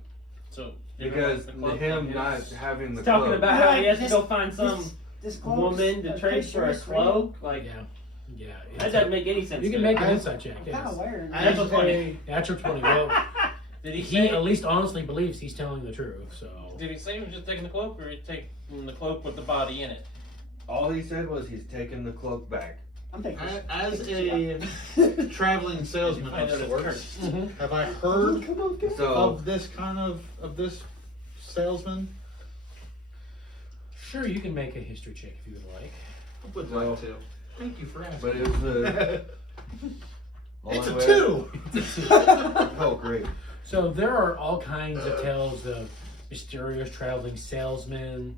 So Because the cloak him is- not having the He's talking cloak. about how he has to go find some This cloak's woman to trade for a picture, right? cloak. Like Yeah. that doesn't make any sense. You can to make me. an insight check. I'm kind Yes. of wearing it. As Natural 20. a Natural 20. Well, Did he he say? at least honestly believes he's telling the truth. So. Did he say he was just taking the cloak, or he taking the cloak with the body in it? All he said was he's taking the cloak back. I'm taking this. as a traveling salesman Find of out it's sorts, cursed. have I heard Come on, guys. So of this kind of this salesman? Sure, you can make a history check if you would like. I would Well, like to. Thank you for asking. but it was a It's a only way- 2. Oh great. So there are all kinds of tales of mysterious traveling salesmen.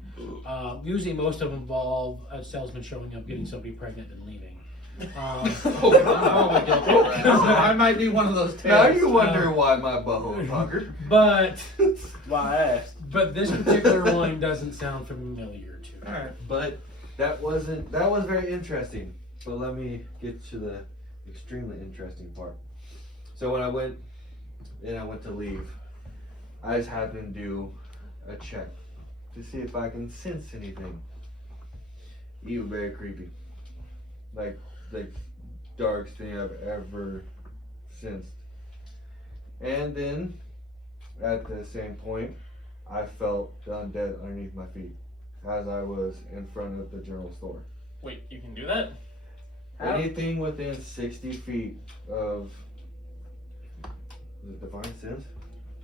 Usually, most of them involve a salesman showing up, getting somebody pregnant, and leaving. Oh, my God. I might be one of those Now tales. you wonder why my butthole is puckered. But Why I asked. this particular one doesn't sound familiar to me. Alright. But that was very interesting. But let me get to the extremely interesting part. So when I went to leave, I just happened to do a check to see if I can sense anything. You were very creepy. Like the darkest thing I've ever sensed. And then at the same point, I felt the undead underneath my feet as I was in front of the general store. Wait, you can do that? Anything within 60 feet of is it divine sense?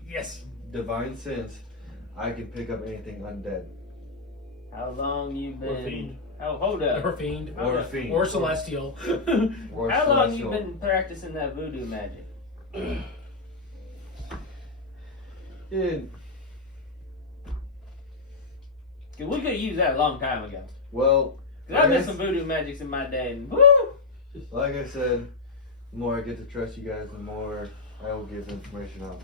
Yes. Divine sense, I can pick up anything undead How long you Or been? fiend. Oh, hold up. Or fiend. or a Okay. fiend Or celestial. or How long you celestial. been practicing that voodoo magic? Dude, 'Cause we could have used that a long time ago. well, 'Cause I've done Yes. some voodoo magics in my day, and woo! like I said, the more I get to trust you guys, the more I will give information out.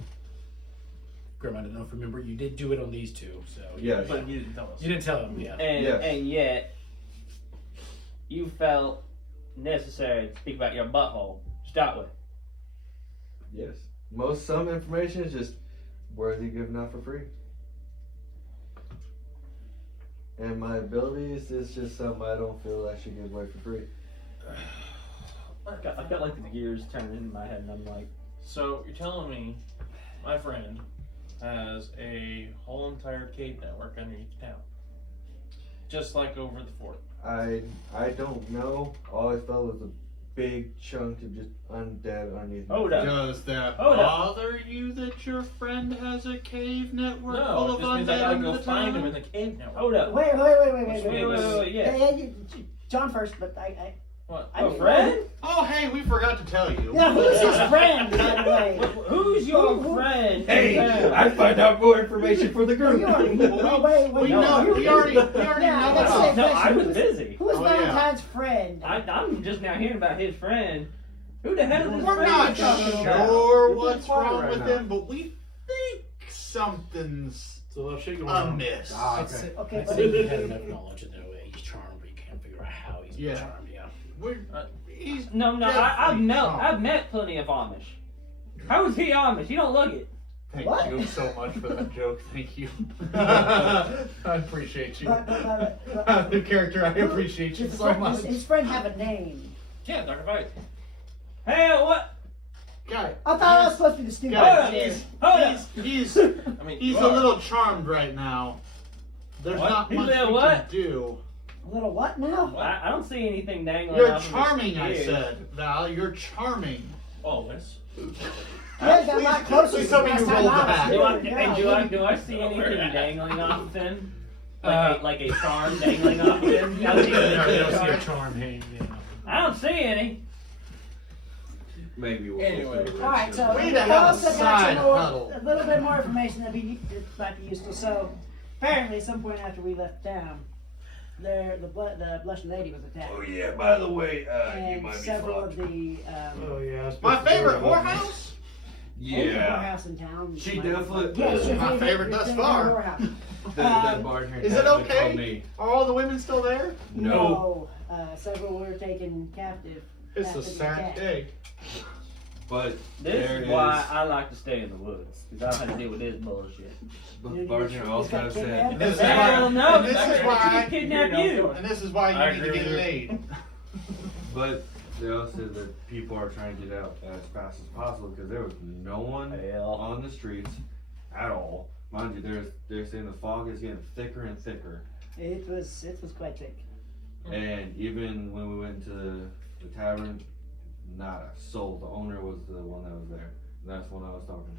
Grim, I don't know if you remember, you did do it on these two, so. Yes. But you didn't tell us. You didn't tell him, yeah. And Yes. and yet, you felt necessary to speak about your butthole. Start with. Yes. Some information is just worthy giving out for free. And my abilities is just something I don't feel I should give away for free. I've got like the gears turning in my head, and I'm like, So you're telling me my friend has a whole entire cave network underneath town, just like over the fort. I don't know. All I felt was a big chunk of just undead underneath. my Hold up. Does that Hold up. bother you that your friend has a cave network No, full it of just means I undead gotta under go the find him town? in the cave network. hold up. Wait, Yeah. Hey, John first, but I What? I A didn't friend? Oh, hey, we forgot to tell you. Yeah, who's his friend, by the way? Who's your Who- friend? Hey, Yeah. I find out more information for the Oh, group. you already, oh, wait, We No, know. you- We already Yeah, know I gotta about. say- No, I was busy. Who is Oh, yeah. Valentine's friend? I'm just now hearing about his friend. Who the hell is this We're friend not you're talking about? sure You're what's quiet wrong right with now. him, but we think something's So I'll shake your arm. amiss. Okay, I'd but- say you had enough knowledge to know that he's charmed, but you can't figure out how he's Yeah. charmed, yeah. He's No, definitely I've met plenty of Amish. How is he Amish? You don't look it. Thank What? you so much for that joke. Thank you. I appreciate you. But- The character, I appreciate you so much. His friend have a name. Yeah, Dr. Fight. Hey, what? Guy, I thought I was supposed to be the stupid guy, one. he's I mean, he's you a are. little charmed right now. There's What? not He's much a we what? can do. A little what now? I don't see anything dangling You're off of his charming, I ears. said. Val, you're charming. Always. Yeah, got a lot closer please the tell me last you time rolled I was back. here. Do I, Yeah. do I see anything dangling off of him? Uh, Like a charm dangling off of him? You I don't see see a charm. charm hanging, yeah. I don't see any. Maybe we'll Anyway. go through All right, so Way we to have a also got side some more, huddle. a little bit more information that might be useful. So apparently, at some point after we left town, the blushing lady was attacked, Oh yeah, by the way, you and might be several fucked. of the Oh yeah. I was My supposed to favorite worry about whorehouse? Favorite whorehouse in town. She My- definitely- Yes, your My favorite thus far. whorehouse. That bartender Is it definitely okay? told me, Are all the women still there? no. Several were taken captive. It's after a the sad attack. day. But This there is why is- I like to stay in the woods, because I don't have to deal with this bullshit. But bartender also got said, kidnapped? And this is Hell why. no, And this that's is why. kidnap you. And this is why I you need to agree get with you. laid. but they also said that people are trying to get out as fast as possible because there was no one Hell. on the streets at all. Mind you, they're saying the fog is getting thicker and thicker. It was quite thick. And even when we went to the tavern, not a soul. The owner was the one that was there. And that's the one I was talking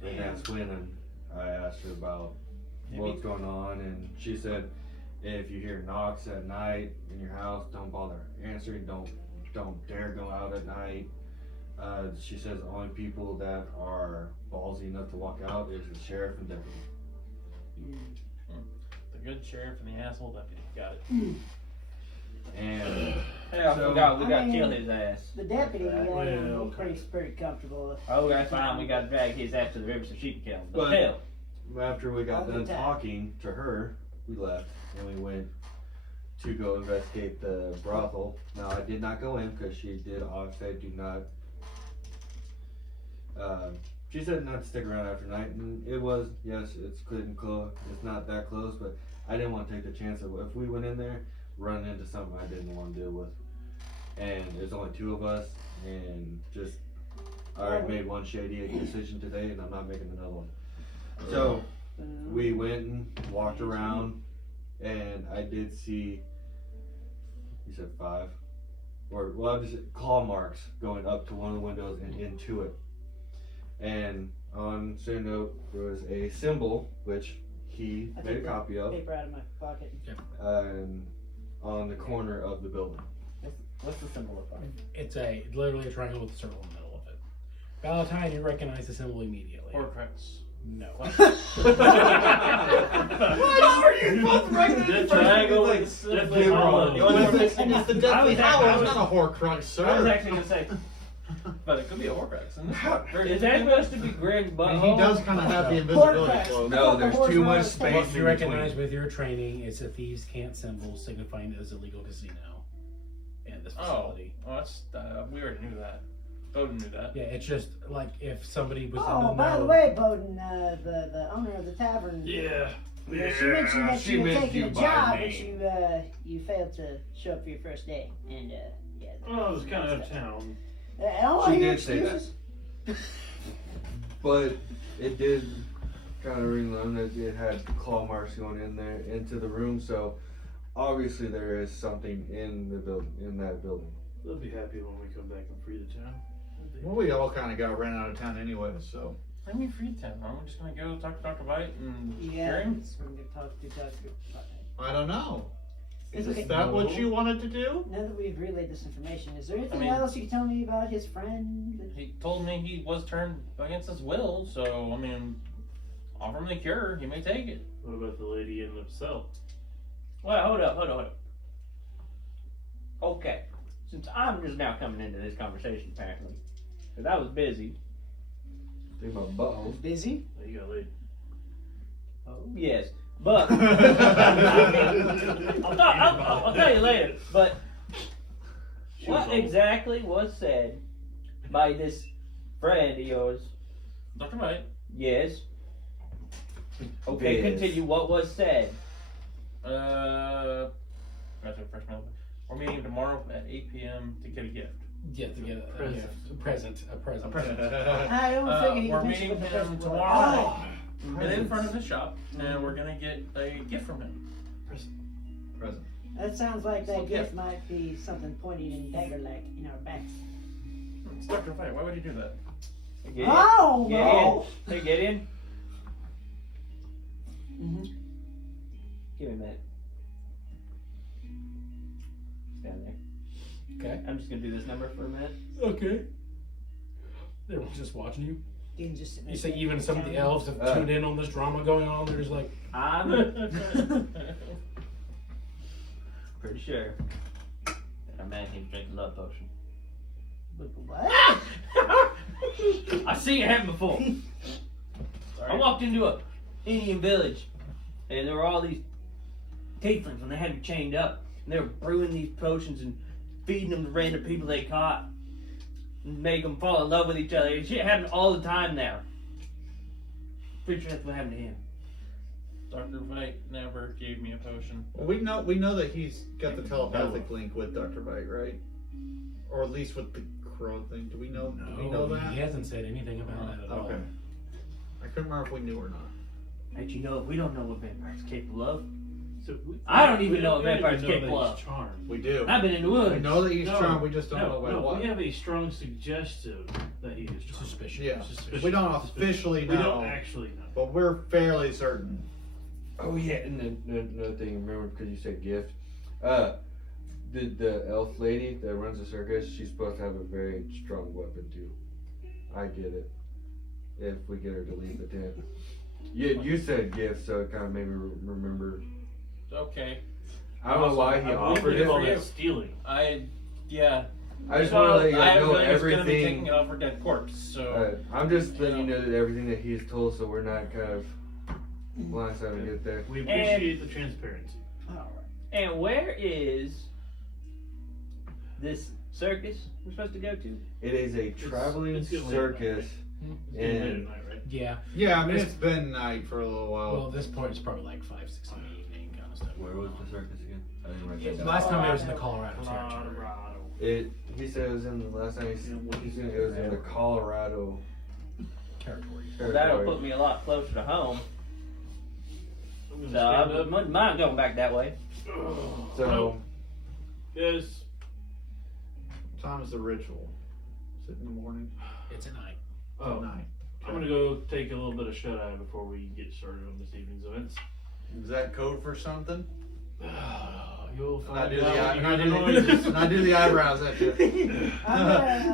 to. And that's when I asked her about what's going on, and she said, if you hear knocks at night in your house, don't bother answering. Don't dare go out at night. She says the only people that are ballsy enough to walk out is the sheriff and deputy. The good sheriff and the asshole deputy. Got it. And Hey, I So- forgot we I gotta mean, kill his ass. The deputy, Well, pretty comfortable. Oh, that's fine. We gotta drag his ass to the river so she can kill him. But But- hell, after we got All the done time. talking to her, we left and we went to go investigate the brothel. Now I did not go in because she did say do not. She said not to stick around after night, and it was yes, it's couldn't close. It's not that close, but I didn't want to take the chance of if we went in there, run into something I didn't want to deal with. And there's only two of us, and just I already made one shady decision today, and I'm not making another one. So we went and walked around, and I did see. You said 5, or well, I just claw marks going up to one of the windows and into it. And on same note, there was a symbol which he I made a took that copy of, paper out of my pocket. and on the corner of the building. what's the symbol of fire? It's literally a triangle with a circle in the middle of it. Valentine, you recognize the symbol immediately. Horcrux. No. What are you both The triangle was definitely hollow. It's the Deathly I was Hallows, not a Horcrux, I was sir. actually gonna say, But it could be a Horcrux. isn't it? is that supposed to be Greg's I butthole? mean, he does kind of have the invisibility Horcrux. cloak. No, there's too much space What in you recognize between. with your training is a thieves' can't symbol signifying it as a legal casino in this facility. Oh, that's we already knew that. Boden knew that. Yeah, it's just like if somebody was Oh, in the by know. the way, Boden, the owner of the tavern. Yeah. She mentioned that she you were missed taking you a by job, name. but you failed to show up for your first day, and yeah. Well, I was kind of out of town. I don't want She to hear did say that. excuses. But it did kind of ring alarm that it had claw marks going in there into the room, so obviously there is something in the building, in that building. They'll be happy when we come back and free the town. Well, we all kind of got ran out of town anyway, so. I mean, Freetown. I'm just gonna go talk to Dr. White and hear Yeah, him. we're gonna talk to. I don't know. Is Okay. that what you wanted to do? Now that we've relayed this information, is there anything mean- else you can tell me about his friend? He told me he was turned against his will, so I mean, offer him the cure. He may take it. What about the lady in the cell? Well, hold up. Okay, since I'm just now coming into this conversation, apparently, because I was busy. See my butthole. Busy? Oh, you got laid. Oh, yes, but I'll tell you later. But She was what old. exactly was said by this friend of yours? Dr. White. Yes. Okay, Biz. continue. What was said? Got to refresh my memory. We're meeting tomorrow at 8 p.m. to get a gift. Yeah, to get a Present. gift. A present. I don't figure he We're mentioned meeting what the him present was. tomorrow. Oh, And in front of his shop, and we're gonna get a gift from him. Present. that sounds like that Okay. gift might be something pointing and dagger-like in our backs. It's Dr. White. Why would you do that? Get Oh, Get no! in. Hey, get in. Mhm. Give me a minute. Stand there. Okay. I'm just gonna do this number for a minute. Okay. They're just watching you. You can just sit You there say and even some of the elves have tuned in on this drama going on. They're just like, I'm pretty sure that our man can drink a love potion. What? I've seen it happen before. I walked into a Indian village, and there were all these tieflings, and they had me chained up, and they were brewing these potions and feeding them to random people they caught, and make them fall in love with each other. And shit happened all the time now. Pretty sure that's what happened to him. Dr. White never gave me a potion. Well, we know that he's got the telepathic link with Dr. White, right? Or at least with the crow thing. Do we know? Do we know that? He hasn't said anything about that at all. Okay. I couldn't remember if we knew or not. How'd you know? We don't know what vampires are capable of. So I don't even know we what don't vampires even know capable that of. he's charmed. We do. I've been in the woods. We know that he's No, charmed. We just don't know No, about what. we have a strong suggestive that he is charmed. Suspicion. Yeah. Suspicion. We don't officially We know, don't actually know. but we're fairly certain. Oh yeah, and then another thing. Remember, because you said gift. The elf lady that runs the circus, she's supposed to have a very strong weapon too. I get it. If we get her to leave the tent. You said gift, so it kind of made me remember. Okay. I don't know why he I offered believe they call it. that stealing. Yeah. I just want to let you I guys know was gonna be taking everything. it off her dead corpse, so. I'm just letting you know that everything that he's told, so we're not kind of blindsided when we get there. We appreciate the transparency. Alright. And where is this circus we're supposed to go to? It is a traveling it's getting late at night, circus. It's getting late And at night, right? Yeah. Yeah, I mean it's been night for a little while. Well, at this point, it's probably like 5, 6 in the evening kind of stuff. where was the circus again? I didn't write that down. Last time it was in the Colorado territory. Colorado. He said it was in the last time he said it was in the Colorado Territory. That'll territory. put me a lot closer to home. I'm gonna So I stand up. wouldn't mind going back that way. So Yes. What time is the ritual? Is it in the morning? It's at night. Oh, At night. I'm gonna go take a little bit of shut eye before we get started on this evening's events. Is that code for something? You'll And I find do the, out and when I you do hear the the, noises. and I do the eyebrows at you.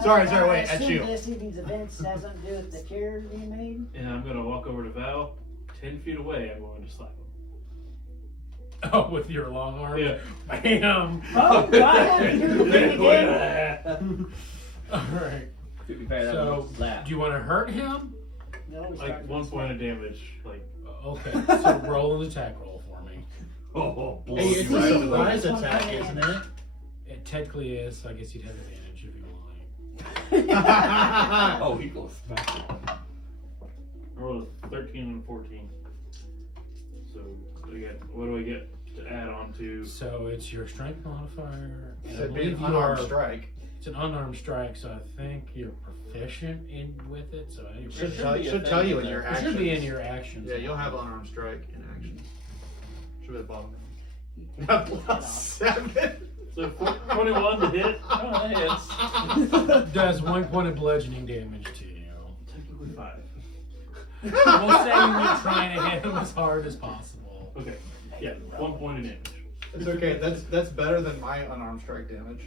Sorry, wait, I at assume you. this evening's events has something to do with the cure you made? And I'm gonna walk over to Val, 10 feet away. I'm going to slap him. Oh, with your long arm? Yeah. Bam! Oh, God, I have to do the thing again. Alright. To be fair, that So, was a slap. do you want to hurt him? No, we Like started 1 with point of damage. Like, Okay, so roll an attack roll for me. oh, Hey, it's you a right. surprise attack, isn't it? It technically is, so I guess you'd have advantage if you want. oh, he goes back. I rolled a 13 and a 14. So, what do I get to add on to? So it's your strength modifier. and I It'd be an believe you unarmed are- strike. It's an unarmed strike, so I think you're proficient in with it. So anyway, Should be tell you in offended your it actions. should be in your actions. Yeah, you'll have unarmed strike in actions. Should be at the bottom. it. Plus 7. So 21 to hit. Oh, that hits. Does 1 point of bludgeoning damage to you. Technically 5. We'll say you're trying to hit him as hard as possible. Okay. Yeah, 1 point of damage. It's okay. That's better than my unarmed strike damage.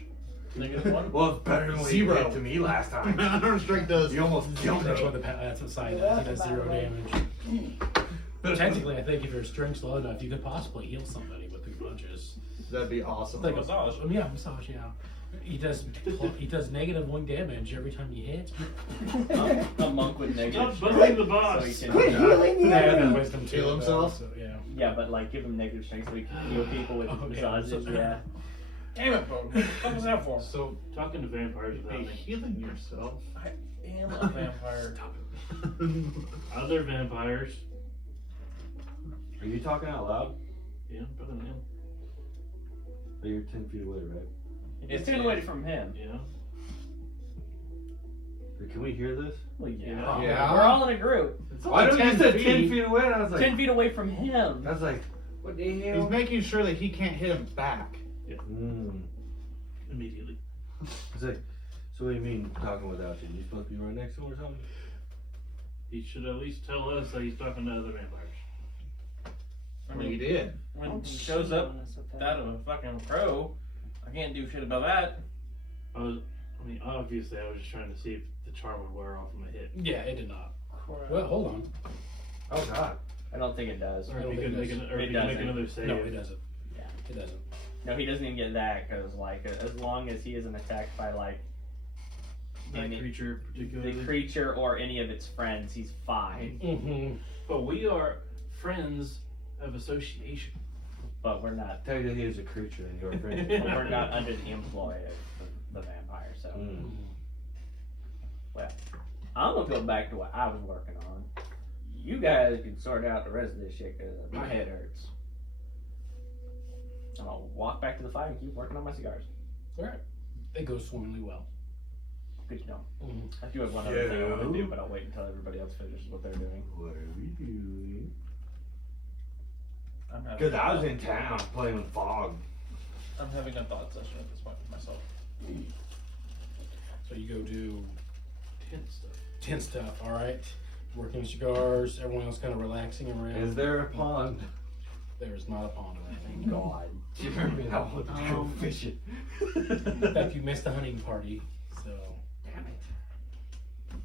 -1? Well, it's better than what you Zero. did to me last time. My unarmed strike does. You almost killed That's me. what that's what side does. He does 0 damage. Technically, I think if your strength's low enough, you could possibly heal somebody with 3 punches. That'd be awesome. Like Massage. Yeah, massage. Yeah. He does -1 damage every time you hit. A monk with negative Stop strength. buzzing the So boss. he Quit can, healing the Yeah, enemy. and wisdom too. Heal though, himself? So, yeah. yeah, but like give him negative strength so he can heal people with Oh, yeah. massages. Yeah. Damn it, Boden. What was that for? So, Talking to vampires without be me. healing yourself. I am a vampire. Other vampires. Are you talking out loud? Yeah, better than him. Oh, you're 10 feet away, right? It's 10 away from him. Yeah. Can we hear this? Well, Yeah. Yeah. We're all in a group. Why don't you 10 said feet. 10 feet away? And I was like, 10 feet away from him. I was like, what the hell? He's making sure that he can't hit him back. Immediately. It's like, so what do you mean talking without you? You supposed to be right next to him or something? He should at least tell us that he's talking to other vampires. I Well, he mean, did. when he shows up out of a fucking crow, I can't do shit about that. Obviously, I was just trying to see if the charm would wear off from a hit. Yeah, it did not. Well, hold on. Oh, God. I don't think it does. I Or don't if you think could make, it does. or if It you could make doesn't. another save. No, it doesn't. Yeah. It doesn't. No, he doesn't even get that because like as long as he isn't attacked by like That creature particularly. the creature or any of its friends, he's fine. Mm-hmm. But we are friends of association. But we're not. Tell you that he is a creature and you're a friend. But we're not under the employ of the vampire. So, well, I'm gonna go back to what I was working on. You guys can sort out the rest of this shit because my head hurts. And I'll walk back to the fire and keep working on my cigars. All right. It goes swimmingly well. Good to know. Mhm. I do have one other thing I want to do, but I'll wait until everybody else finishes what they're doing. What are we doing? I'm having Because I was in town playing with fog. I'm having a thought session at this point with myself. So you go do Tent stuff. tent stuff, all right? Working cigars, everyone else kind of relaxing around. Is there a pond? There's not a pond or anything. God. You remember me? I want to go fishing. In fact, you missed the hunting party, so Damn it.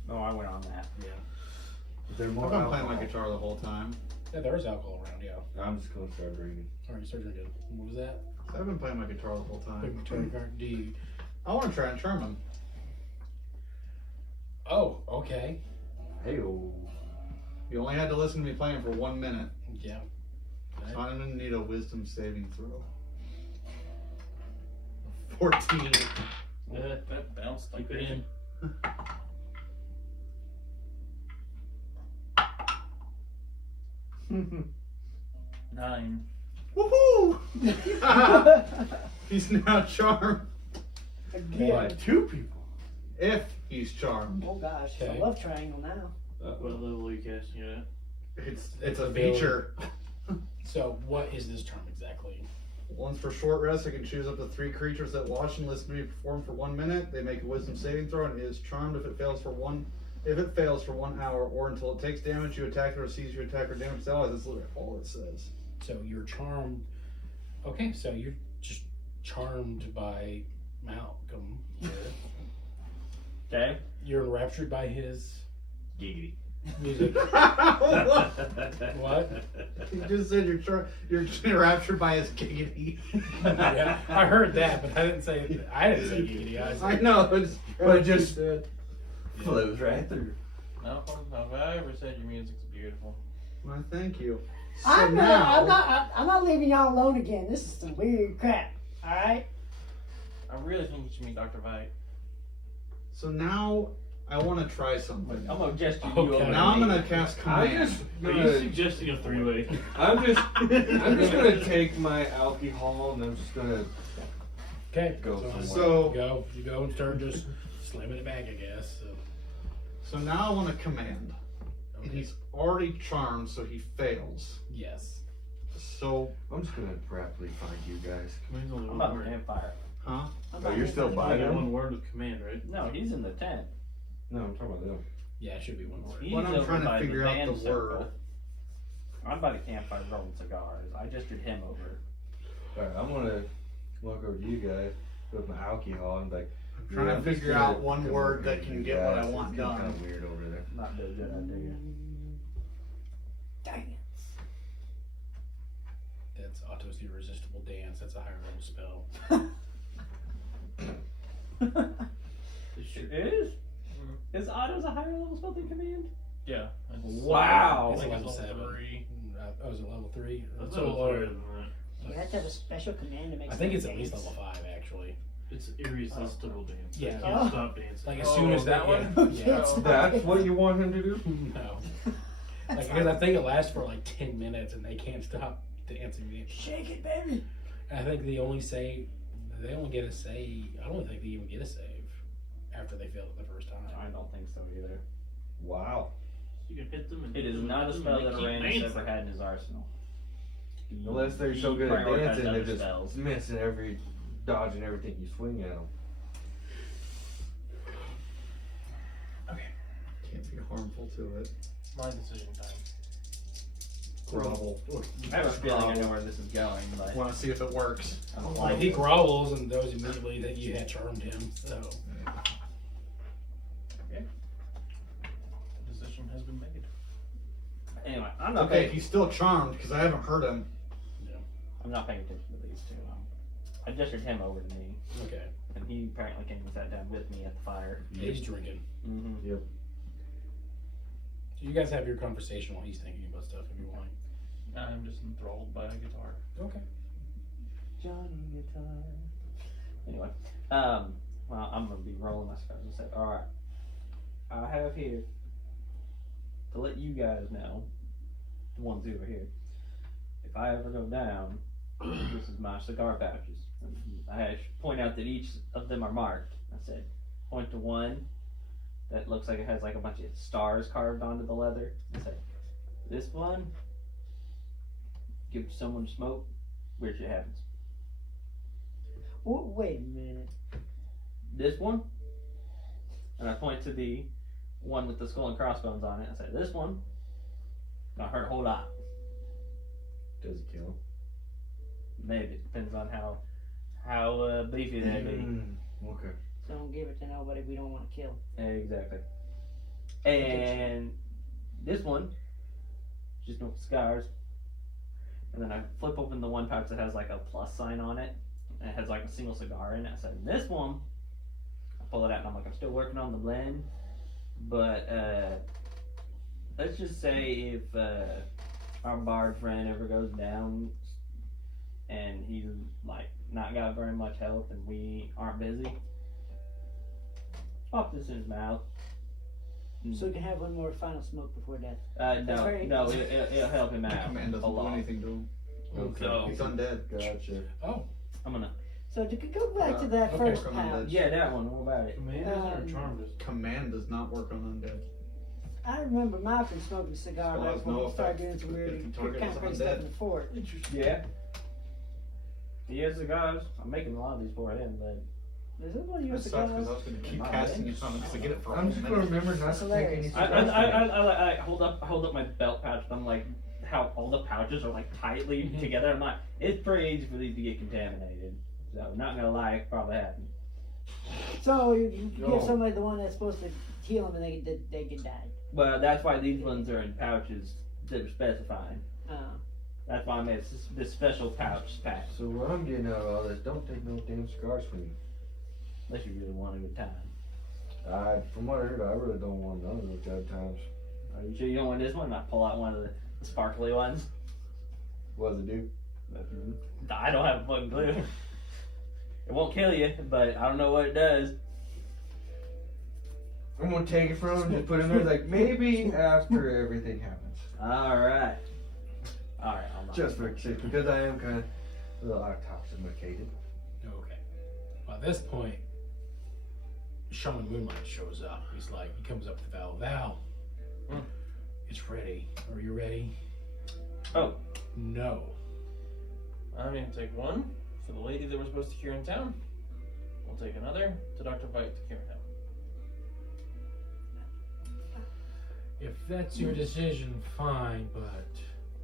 No, I went on that. yeah. Is there I've more been playing alcohol? my guitar the whole time. Yeah, there is alcohol around, yeah. I'm just gonna start drinking. All right, start drinking. What was that? I've been playing my guitar the whole time. Do you? I want to try and charm him. Oh, okay. Hey, oh. You only had to listen to me playing for 1 minute. Yeah. So I'm gonna need a wisdom saving throw. 14. That bounced like Keep it in. Nine. Woohoo! He's now charmed. Again. Two people. If he's charmed. Oh gosh, it's Okay. a love triangle now. What level are you casting it at? It's a Ability. feature. So, what is this term exactly? Once for short rest, I can choose up to 3 creatures that watch and listen to me perform for 1 minute. They make a wisdom saving throw and it is charmed if it fails for 1 hour or until it takes damage, you attack it or sees you attack or damage its allies. That's literally all it says. So you're charmed. Okay, so you're just charmed by Malcom. here. Okay. You're enraptured by his Giggity. music. What? What? You just said you're enraptured by his giggity. Yeah, I heard that, but I didn't say giggity. I I said, know, But it just said. flows right through. No, if I ever said your music's beautiful. Well, thank you. So I'm now, not leaving y'all alone again. This is some weird crap. All right. I really think you should meet Dr. Vite. So now I want to try something. I'm gonna gesture you Okay. over. Now I'm me. gonna cast I'm command. just Are you gonna, suggesting a 3-way? I'm just gonna take my alcohol and I'm just gonna okay, go so, somewhere. So you go and start just slamming it back, I guess. So, now I want to command. And okay. he's already charmed, so he fails. Yes. So, I'm just gonna rapidly find you guys. Command's only I'm one about word. vampire. huh? Oh, you're still by Only them? one word with command, right? No, he's in the tent. No, I'm talking about them. Yeah, it should be one word. He's What I'm over trying to by figure out band the circle. word. I'm by the campfire rolling cigars. I gestured him over. Alright, I'm gonna walk over to you guys with my alcohol and be like, I'm trying to I'm just figure gonna out one come word over that here, can you get what I guys. want It's getting done. kinda weird over there. Not do a good idea. Dang That's Otto's irresistible dance. That's a higher level spell. It is? Is Otto's a higher level spell than command? Yeah. Wow. It's I think level it's 7. level 3. Oh, is it level 3? That's It's a a little lower. higher than that. it. You have to have a special command to make. I think it's at something least dance. level 5, actually. It's irresistible dance. Yeah. You can't Oh. stop dancing. Like as Oh, soon as that that one? Yeah. Yes. That's what you want him to do? No. That's Like, because I think it lasts for like 10 minutes and they can't stop dancing. Shake it, baby. I think they only get a save. I don't think they even get a save after they fail it the first time. I don't think so either. Wow. You can hit them and It hit is them not a and spell they that keep Aranis dancing. ever had in his arsenal. Unless they're so He good at prioritized dancing, they're other just spells. missing every dodging everything you swing at them. Can't be harmful to it. My decision time. Grovel. I have a feeling I know where this is going, but Want to see if it works. I don't Well, like he it. growls and knows immediately that you had charmed him. So The decision has been made. Anyway, I'm not Okay, paying. he's still charmed because I haven't hurt him. I'm not paying attention to these two. I gestured him over to me, Okay. and he apparently came and sat down with me at the fire. He's drinking. Mm-hmm. So you guys have your conversation while he's thinking about stuff if you want. I'm just enthralled by a guitar. Okay. Johnny guitar. Anyway, well, I'm gonna be rolling my scars and say, all right, I have here to let you guys know, the ones who are here, if I ever go down, this is my cigar pouches. And I point out that each of them are marked. I said, point to one that looks like it has like a bunch of stars carved onto the leather. I said, this one, give someone smoke, weird shit happens. Wait a minute. This one, and I point to the one with the skull and crossbones on it. I say, this one, gonna hurt a whole lot. Does it kill? Maybe, it depends on how beefy they be. Okay. So don't give it to nobody we don't want to kill. Exactly. And this one, just no scars. And then I flip open the one pouch that has like a plus sign on it. And it has like a single cigar in it. I said, this one, I pull it out and I'm like, I'm still working on the blend. But let's just say if our bard friend ever goes down and he's like not got very much health and we aren't busy, pop this in his mouth. So we can have one more final smoke before death. No, it'll help him out Command a doesn't do lot. anything to him. Okay. So He's undead. Gotcha. Oh. I'm gonna. So to go back to that Okay. first pouch, Yeah, that one. What about it? Command or charmed us? Command does not work on undead. I remember Malcolm smoking a cigar Spell right has before no we started effect doing some weird, if the target kind of is crazy stuff undead. in the fort. Yeah. He has cigars. I'm making a lot of these for him, but Is this one of your That sucks because I cigars? was going to keep Not casting bad. it on him because I get it for I'm just gonna remember not That's to take any hilarious. I hold up my belt pouch. And I'm like, how all the pouches are like tightly together. I'm like, it's pretty easy for these to get contaminated. So not gonna lie, it probably happened. So you No. give somebody the one that's supposed to heal them and they get died. But that's why these ones are in pouches that are specified. That's why I made this special pouch pack. So what I'm getting out of all this, don't take no damn scars from me. Unless you really want a good time. From what I heard, I really don't want none of those bad times. Are you sure you don't want this one? And I pull out one of the sparkly ones. What does it do? I don't have a fucking clue. It won't kill you, but I don't know what it does. I'm gonna take it from him, just put it in there, like maybe after everything happens. Alright. Alright, I'll not. Just for sake, because I am kind of a little intoxicated. Okay. Well, at this point, Shaman Moonlight shows up. He's like, he comes up to Val. Val, it's ready. Are you ready? Oh. No. I'm gonna take one for the lady that we're supposed to cure in town. We'll take another to Dr. Vite to cure him. If that's your decision, fine, but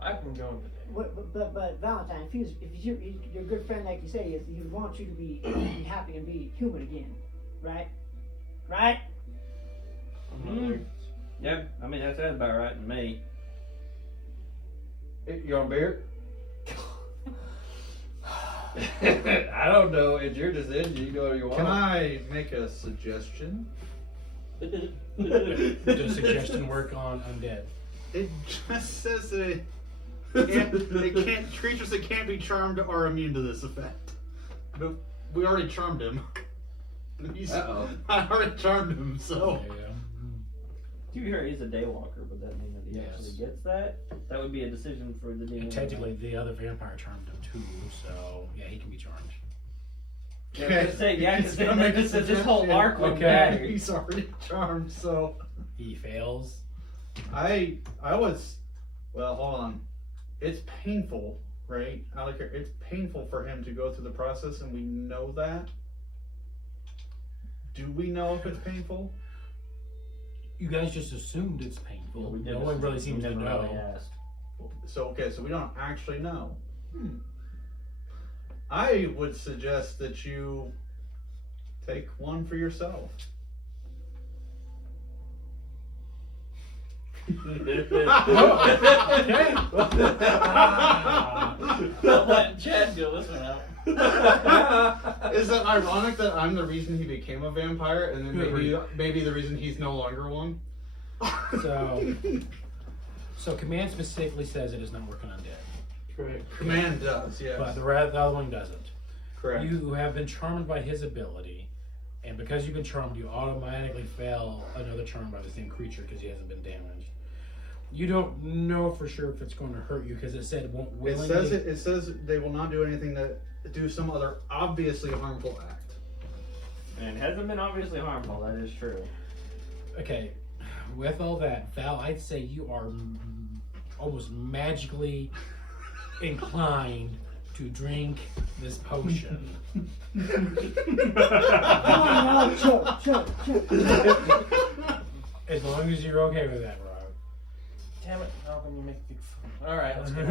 I can go in today. But Valentine, if you're a good friend like you say, is he wants you to be happy and be human again, right? Right? Yep, I mean, that sounds about right to me. You on beer? I don't know. It's your decision. You go where you want. Can I make a suggestion? does suggestion work on undead? It just says that creatures that can't be charmed are immune to this effect. But we already charmed him. Uh-oh. I already charmed him, so. Yeah. To be fair, he's a daywalker, but that means that he Yes. actually gets that? That would be a decision for the DM. And technically, the other vampire charmed him too, so yeah, he can be charmed. Yeah, I was gonna say, yeah, He's gonna make a this whole suggestion. arc would Okay. matter. He's already charmed, so. He fails. I was, well, hold on. It's painful, right? It's painful for him to go through the process, and we know that. Do we know if it's painful? You guys just assumed it's painful. We No one really seems to never know. really asked. So, okay, so we don't actually know. I would suggest that you take one for yourself. Don't let Chad go this one out. Is it ironic that I'm the reason he became a vampire, and then maybe the reason he's no longer one? So command specifically says it is not working on dead, Correct. Command does, yes. but the other one doesn't. Correct. You have been charmed by his ability, and because you've been charmed, you automatically fail another charm by the same creature because he hasn't been damaged. You don't know for sure if it's going to hurt you because it said it won't willingly. It says they will not do anything that do some other obviously harmful act. And it hasn't been obviously harmful, that is true. Okay, with all that, Val, I'd say you are almost magically inclined to drink this potion. Choke. As long as you're okay with that, Rob. Damn it, Malcolm, you make me. Alright, let's go.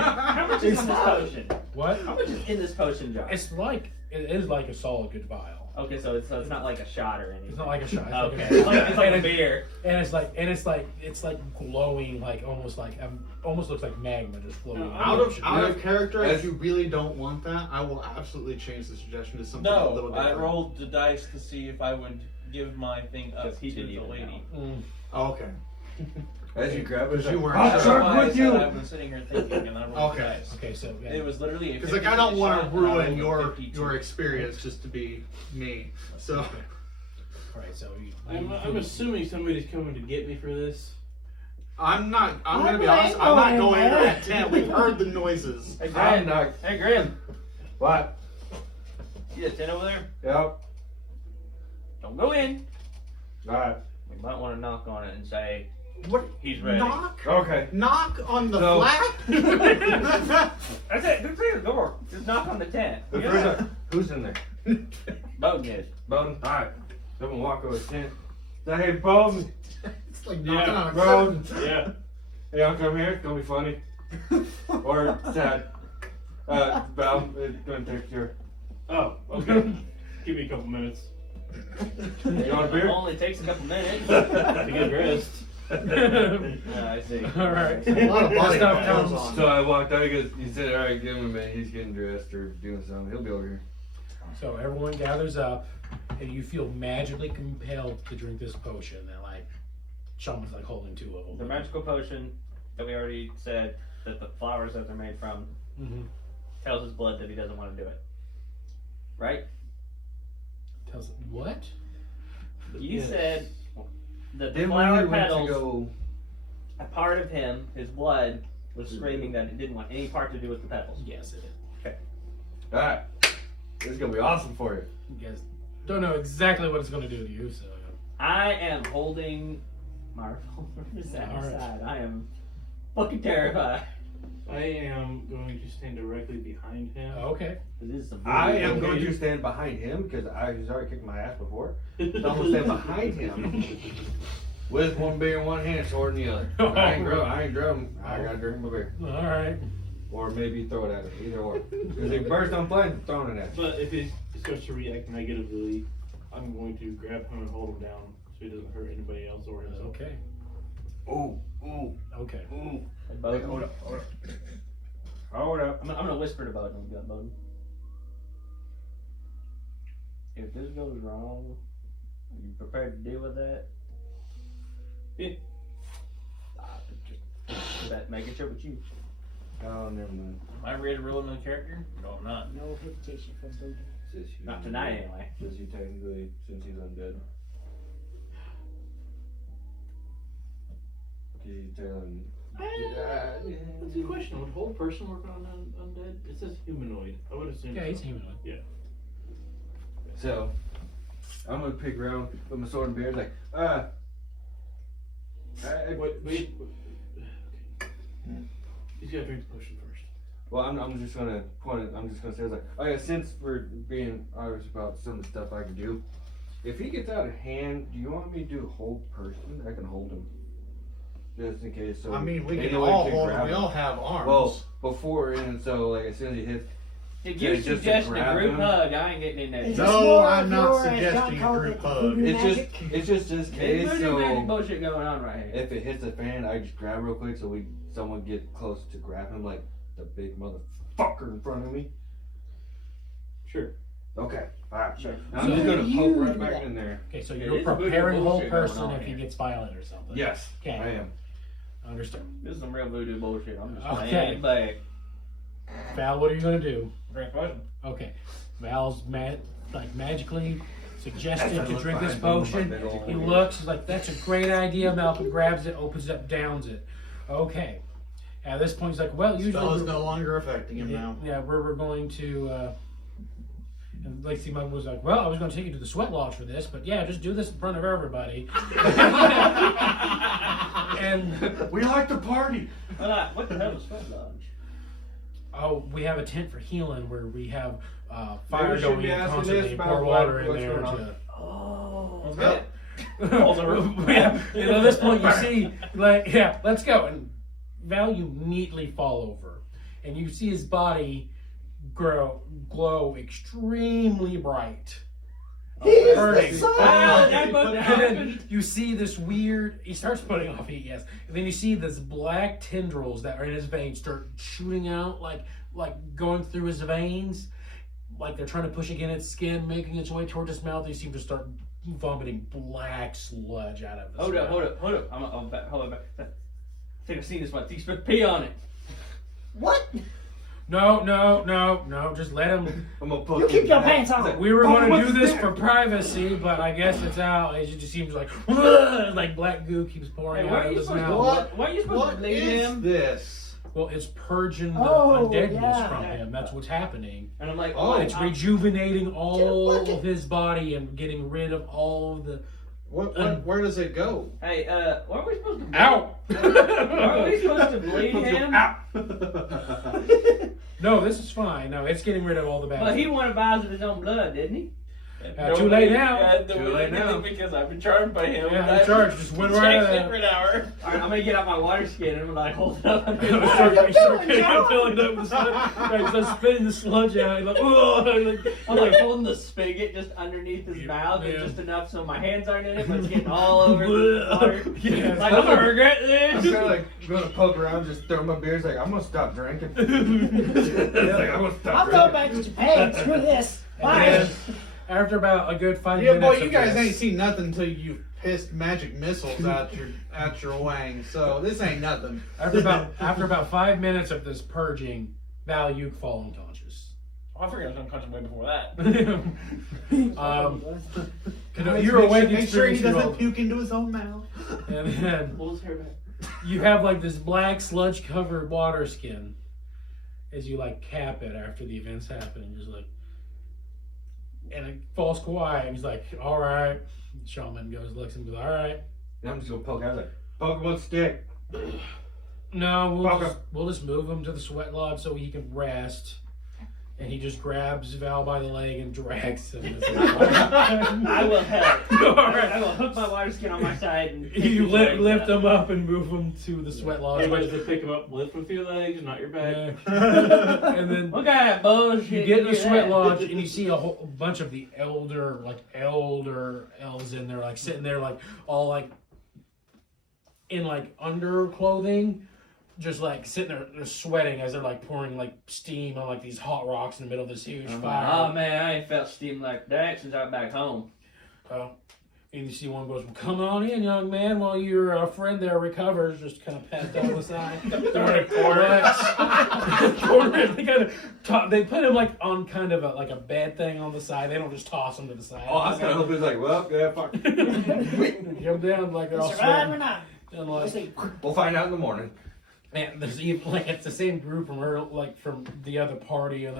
How much is in this potion? What? How much is in this potion jar? It is like a solid good vial. Okay, so it's not like a shot or anything. It's not like a shot. Okay, it's like a beer. And it's like glowing, like almost looks like magma just flowing. Out of character, if you really don't want that, I will absolutely change the suggestion to something a little No, different. I rolled the dice to see if I would give my thing up Because he to didn't the even lady. Oh, okay. As you grab it, Because you weren't I'll sure. start That's with why I you. said I've been sitting here thinking, and I rolled the Okay. dice. Okay, so It was literally a Because like I don't 50-50 want shot, to and I rolled ruin a your 52. experience just to be me. So all right, so I'm assuming somebody's coming to get me for this. I'm gonna be honest. I'm not going to that tent. We've heard the noises. Hey, I'm Grim. not. Hey, Grim. What? See that tent over there? Yep. Don't go in. Alright. We might want to knock on it and say, What? he's ready. Knock? Okay. Knock on the No. flap? That's it. Go through the door. Just knock on the tent. Who's in there? Boden is. Bowden? Alright. Someone walk over the tent. Say, hey, Bowden. It's like knocking on a Bowden. curtain. Yeah. Hey, I'll come here. It's gonna be funny. Or sad. Bowden, it's gonna take your. Oh, okay. Give me a couple minutes You want a It beer? only takes a couple minutes. to get dressed. I see. All right. A lot of body Stuff goes comes- on. So I walked out. He said, all right, give him a minute. He's getting dressed or doing something. He'll be over here. So everyone gathers up, and you feel magically compelled to drink this potion. And like, Shaman's like holding two of them. The magical potion that we already said that the flowers that they're made from Mm-hmm. tells his blood that he doesn't want to do it. Right? Tells what? You Yes. said that the Then when flower he went to petals, go. a part of him, his blood, was screaming that it didn't want any part to do with the petals. Yes, it is. Alright. This is gonna be awesome for you. You guys don't know exactly what it's going to do to you, so. I am holding my revolver side All to right. side. I am fucking terrified. I am going to stand directly behind him. Okay. This is some I am really- going to stand behind him because he's already kicked my ass before. So I'm gonna stand behind him with one beer in one hand, sword in the other. I ain't drum. I gotta drink my beer. All right. Or maybe throw it at him. Either or. Because if he bursts on flame, I'm throwing it at him. But if he starts to react negatively, I'm going to grab him and hold him down so he doesn't hurt anybody else or himself. Okay. Ooh, ooh, Okay. ooh. Hey, Bowden. Hold up, hold up. Hold up. I'm gonna whisper to Bowden. We got Bowden. If this goes wrong, are you prepared to deal with that? Yeah. Just that making sure with you. Oh, never mind. Am I ready to roll into the character? No, I'm not. No hesitation from Boden. Says he- Not tonight, anyway. Says he technically, since he's undead. He's telling. That's a good question. Would whole person work on undead? It says humanoid. I would assume. Yeah, he's so. humanoid. So, I'm gonna pick around, put my sword in beard, like, Wait. He's got to drink the potion first. well, I'm just gonna point it, I'm just gonna say, it's like, oh yeah, since we're being honest about some of the stuff I can do, if he gets out of hand, do you want me to do whole person? I can hold him. Just in case, so. I mean, we can anyone all hold grab him. We him. all have arms. Well, before, and so, like, as soon as he hits, If you're Just to suggesting a grab group him? hug, I ain't getting in there. Is No, this more I'm of not your, as John suggesting a called group it, hug. voodoo It's magic? just this case, There's voodoo magic so bullshit going on right here. if it hits the fan, I just grab real quick so someone get close to grab him like the big motherfucker in front of me. Sure. Okay, alright. Sure. I'm just gonna You poke do right back that. in there. Okay, so It you're is a voodoo preparing the whole bullshit going person on if he here. gets violent or something. Yes, Okay. I am. Understood. This is some real voodoo bullshit. I'm just Okay. laying back. Val, what are you gonna do? Great question. Okay. Val's magically suggested As I to look drink this behind him, potion. my big old He ear. looks, he's like, that's a great idea. Malcolm grabs it, opens it up, downs it. Okay. At this point, he's like, well, usually. Spell is no longer affecting him Yeah, now. yeah, we're going to. And Lacey Mug was like, well, I was going to take you to the sweat lodge for this, but yeah, just do this in front of everybody. And We like to party. What the hell is Sweat Lodge? oh, we have a tent for healing where we have fire we should going be in asking constantly, this and about pour water in what's there going on. to. Oh. Well, Yeah, and at this point you see, like, yeah, let's go. And Val, you neatly fall over, and you see his body glow extremely bright. Burning. And then you see this weird. He starts putting off heat, yes. And then you see this black tendrils that are in his veins start shooting out, like going through his veins, like they're trying to push against his skin, making its way toward his mouth. They seem to start vomiting black sludge out of his Hold up, mouth. hold up. I'm back. Hold up. I think I've seen this one. He's supposed to pee on it. What? No. Just let him. I'm gonna poke You keep him your back. pants on. We were Oh, going to what's do this that? for privacy, but I guess it's out. It just seems like black goo keeps pouring Hey, out of his mouth. Why are you supposed to What bleed is him? this? Well, it's purging the Oh, undeadness yeah. from him. That's what's happening. And I'm like, Oh, what? It's rejuvenating all bucket. of his body and getting rid of all of the. Where does it go? Hey, what are we supposed to bleed? Out! Are we supposed to bleed him? No, this is fine. No, it's getting rid of all the bad. But he wanted vials of his own blood, didn't he? Too late now. Too late now. Because I've been charged by him. Yeah, I've I'm charged. Just went right checked out. it for an hour. Alright, I'm gonna get out my water skin and I'm like, hold it up. What are you doing, Joe? filling up with sludge. Right, so spitting the sludge out. He's like, oh, I'm like holding the spigot just underneath his mouth, and Yeah. just enough so my hands aren't in it, but it's getting all over the water. Yeah. Like, I'm gonna regret I'm this. kind of like gonna poke around, just throw my beers. Like I'm gonna stop drinking. It's like, I'm gonna stop I'm drinking. going back to Japan. Screw this. Bye. And after about a good 5 Yeah, minutes. boy, you of guys this- ain't seen nothing until you pissed magic missiles at your wang. So this ain't nothing. After about 5 minutes of this purging, Val, you fall unconscious. Oh, I figured I was unconscious way before that. You're awake, Make sure he experiencing doesn't all- puke into his own mouth. and then Pull his hair back. you have like this black sludge covered water skin as you like cap it after the events happen, and just like, and it falls quiet, and he's like, all right. Shaman looks and goes, all right. And I'm just gonna poke. I was like, poke him with a stick. No, Okay. we'll just move him to the sweat lodge so he can rest. And he just grabs Val by the leg and drags him. I will help. Alright. I will hook my water skin on my side and You lift him up and move him to the sweat lodge. Everybody just pick him up, lift with your legs, not your back. And then What kind of bullshit? you get in the is sweat that? lodge and you see a whole bunch of the elder elves in there, like sitting there, like all like in like underclothing, just like sitting there, they're sweating as they're like pouring like steam on like these hot rocks in the middle of this huge I'm like, fire. oh man, I ain't felt steam like that since I got back home. And you see one goes, well, come on in, young man, while your friend there recovers. Just kind of pat down the side. They're like, they put him like on kind of like a bed thing on the side. They don't just toss him to the side. Oh, I was kind of hoping it's like, well, yeah, fuck. Come down like they're all Survive or sweating. not? And Let's like, see. We'll find out in the morning. man, there's even like it's the same group from her, like from the other party, and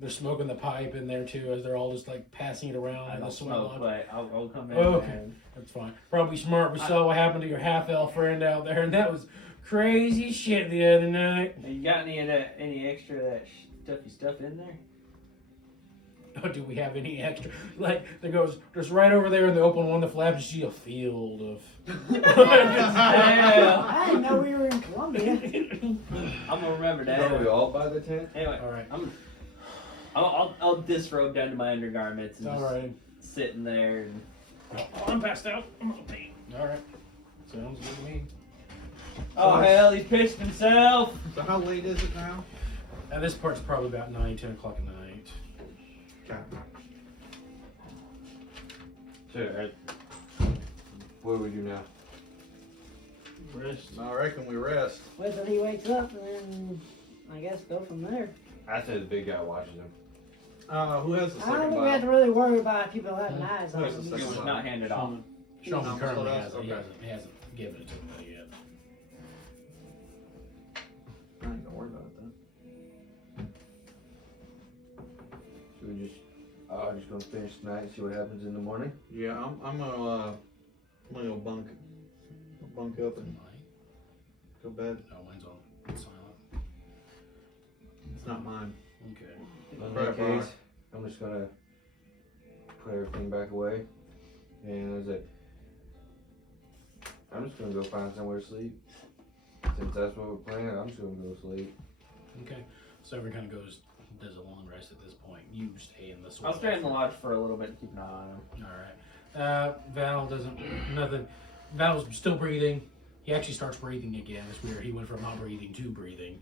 they're smoking the pipe in there too, as they're all just like passing it around I in the don't sweat smoke, lodge. but I'll come in. Okay. Man. That's fine. Probably smart. We saw what happened to your half-elf friend out there, and that was crazy shit the other night. You got any of that? Any extra of that stuffy stuff in there? Oh, do we have any extra? Like, there goes, just right over there in the open one of the flaps, you see a field of. Yeah. I didn't know we were in Colombia. I'm gonna remember that. Are we all by the tent? Anyway, All right. I'll disrobe down to my undergarments and All just right. sitting there. And I'm passed out. I'm gonna pee. All right. Sounds good to me. oh hell, he's pissed himself. So how late is it now? This part's probably about 9, 10 o'clock at night. Okay. So, what do we do now? Rest. I reckon we rest. Wait till he wakes up and then I guess go from there. I say the big guy watches him. Who has the I second don't think we have to vial? really worry about people having eyes on Where's the them. It second was vial? not handed off. Sean No, currently still has does? it. He Okay. hasn't given it to anybody yet. I ain't gonna worry about it then. So we just gonna finish tonight and see what happens in the morning? Yeah, I'm gonna go bunk up and go bed. Oh, mine's on silent. It's not mine. Okay. In Right, that case, I'm just gonna put everything back away, and as I'm just gonna go find somewhere to sleep. Since that's what we're planning, I'm just gonna go sleep. Okay. So everyone kind of does a long rest at this point. You stay in the swamp. I'll stay in the lodge for a little bit and keep an eye on him. All right. Val doesn't nothing. Val's still breathing. He actually starts breathing again. It's weird. He went from not breathing to breathing.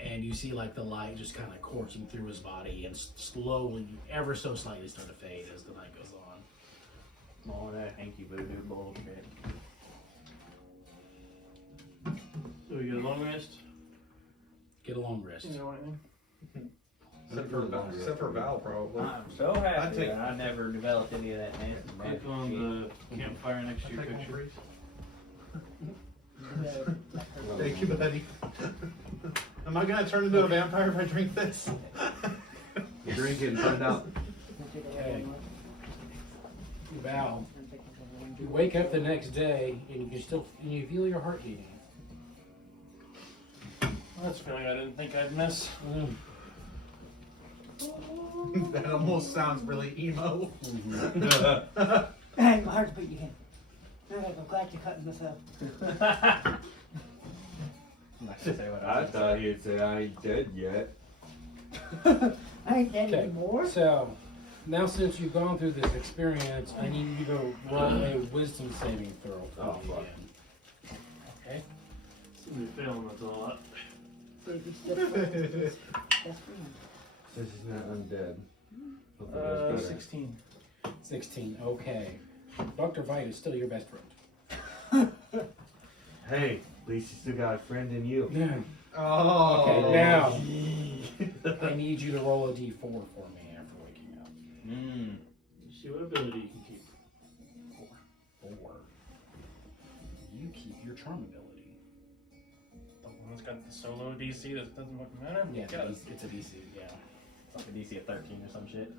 And you see like the light just kind of coursing through his body and slowly, ever so slightly, start to fade as the night goes on. Oh, that hanky voodoo bullshit. So we get a long rest. Get a long rest. You know what I mean? Except for Val, probably. I'm so I'd happy take- that I never developed any of that nasty Click magic on shit. the campfire next to your Take one, picture. please. Thank you, buddy. Am I gonna turn into a vampire if I drink this? Drink it and find out. Okay. Val, you wake up the next day and you feel your heart beating. Well, that's a feeling I didn't think I'd miss. That almost sounds really emo. Hey, my heart's beating again. I gotta go glad you're cutting this up. I'm not gonna say what I I thought he'd say I ain't dead yet. I ain't dead Okay. anymore. So, now since you've gone through this experience, I need you to roll a wisdom saving throw for Oh, me fuck. again. Okay? Seems to be failing with a lot. It's just that's fine. Since he's not undead. Hopefully that's better. 16. 16. Okay. Dr. Vite is still your best friend. Hey, at least you still got a friend in you. Yeah. Oh. Okay, now I need you to roll a d4 for me after waking up. Mm. See what ability you can keep. 4. You keep your charm ability. The one that's got the solo DC that doesn't fucking matter? Yeah, Got it. it's a DC, yeah. It's like a DC of 13 or some shit.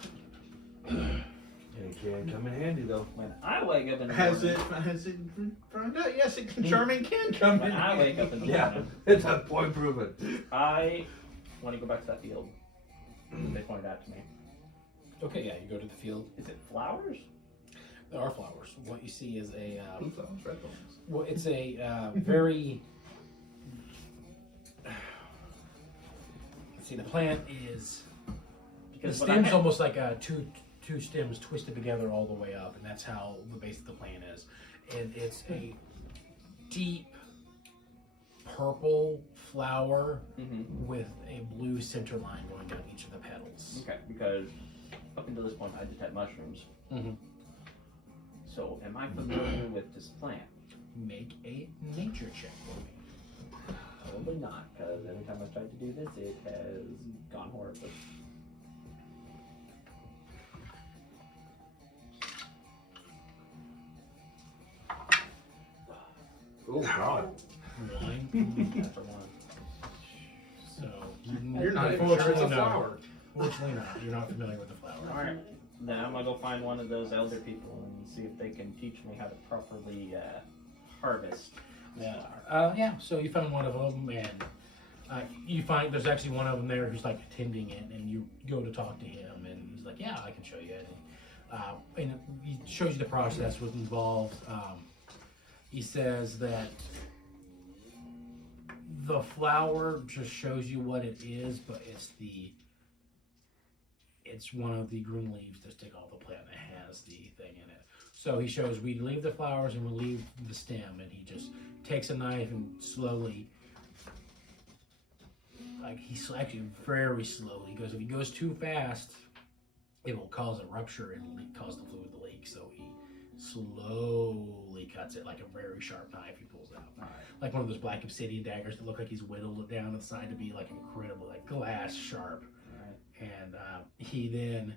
It can come in handy though. When I wake up in the Has morning, it found out? Yes, it can. Charming can come when in. I wake up in the Yeah, morning, it's a point proven. I want to go back to that field that they pointed out to me. Okay, yeah, you go to the field. Is it flowers? There are flowers. What you see is a Blue flowers, red flowers. well, it's a very. Let's see, the plant is the Because when I stem's had- almost like two stems twisted together all the way up, and that's how the base of the plant is. And it's a deep purple flower Mhm. with a blue center line going down each of the petals. Okay, because up until this point I just had mushrooms. Mhm. So am I familiar with this plant? Make a nature check for me. Probably not, because every time I've tried to do this, it has gone horribly. Oh god. One. That's a one. So You're not even sure it's a Fortunately, no. flower. Fortunately not. You're not familiar with the flower. Alright. Then I'm gonna go find one of those elder people and see if they can teach me how to properly harvest this Yeah. flower. Yeah. So you found one of them, and you find there's actually one of them there who's like tending it, and you go to talk to him, and he's like, "Yeah, I can show you." And he shows you the process was involved. He says that the flower just shows you what it is, but it's the it's one of the green leaves to stick off the plant that has the thing in it. So he shows we leave the flowers and we leave the stem, and he just takes a knife and slowly, like he's actually very slowly, because if he goes too fast, it will cause a rupture and cause the fluid to leak. So he slowly cuts it like a very sharp knife. He pulls out, like one of those black obsidian daggers that look like he's whittled it down to the side to be like incredible, like glass sharp. And he then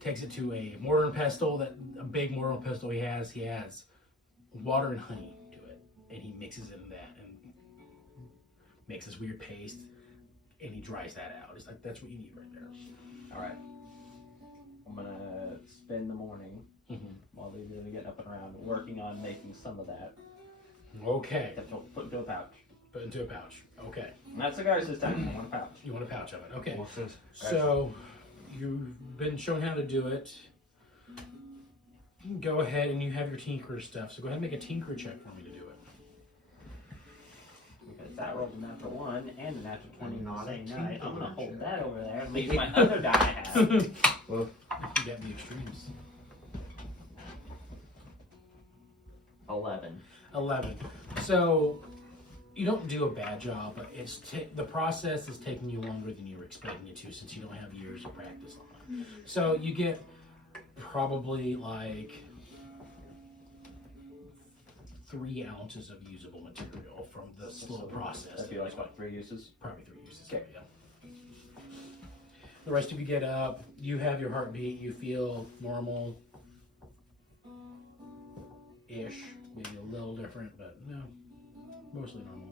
takes it to a mortar and pestle, a big mortar and pestle he has. He adds water and honey to it, and he mixes it in that and makes this weird paste, and he dries that out. It's like, that's what you need right there. All right. I'm gonna spend the morning while they're getting up and around working on making some of that. Okay. That will put into a pouch. Put into a pouch. Okay. Not cigars this time. I want a pouch. You want a pouch of it. Okay. Well, since So you've been shown how to do it. Go ahead and you have your tinker stuff. So go ahead and make a tinker check for me to do it. Because that rolled a natural 1 and a natural 20 Not on the a same night. I'm gonna tinker hold check. that over there and leave my other die I have. well, You got the extremes. 11. 11. So you don't do a bad job, but it's the process is taking you longer than you were expecting it to, since you don't have years of practice on it. So you get probably like 3 ounces of usable material from the slow process. That'd be like what, 3 uses? Probably 3 uses. Okay. Yeah. The rest of you get up. You have your heartbeat. You feel normal. Ish. Maybe a little different, but no. Mostly normal.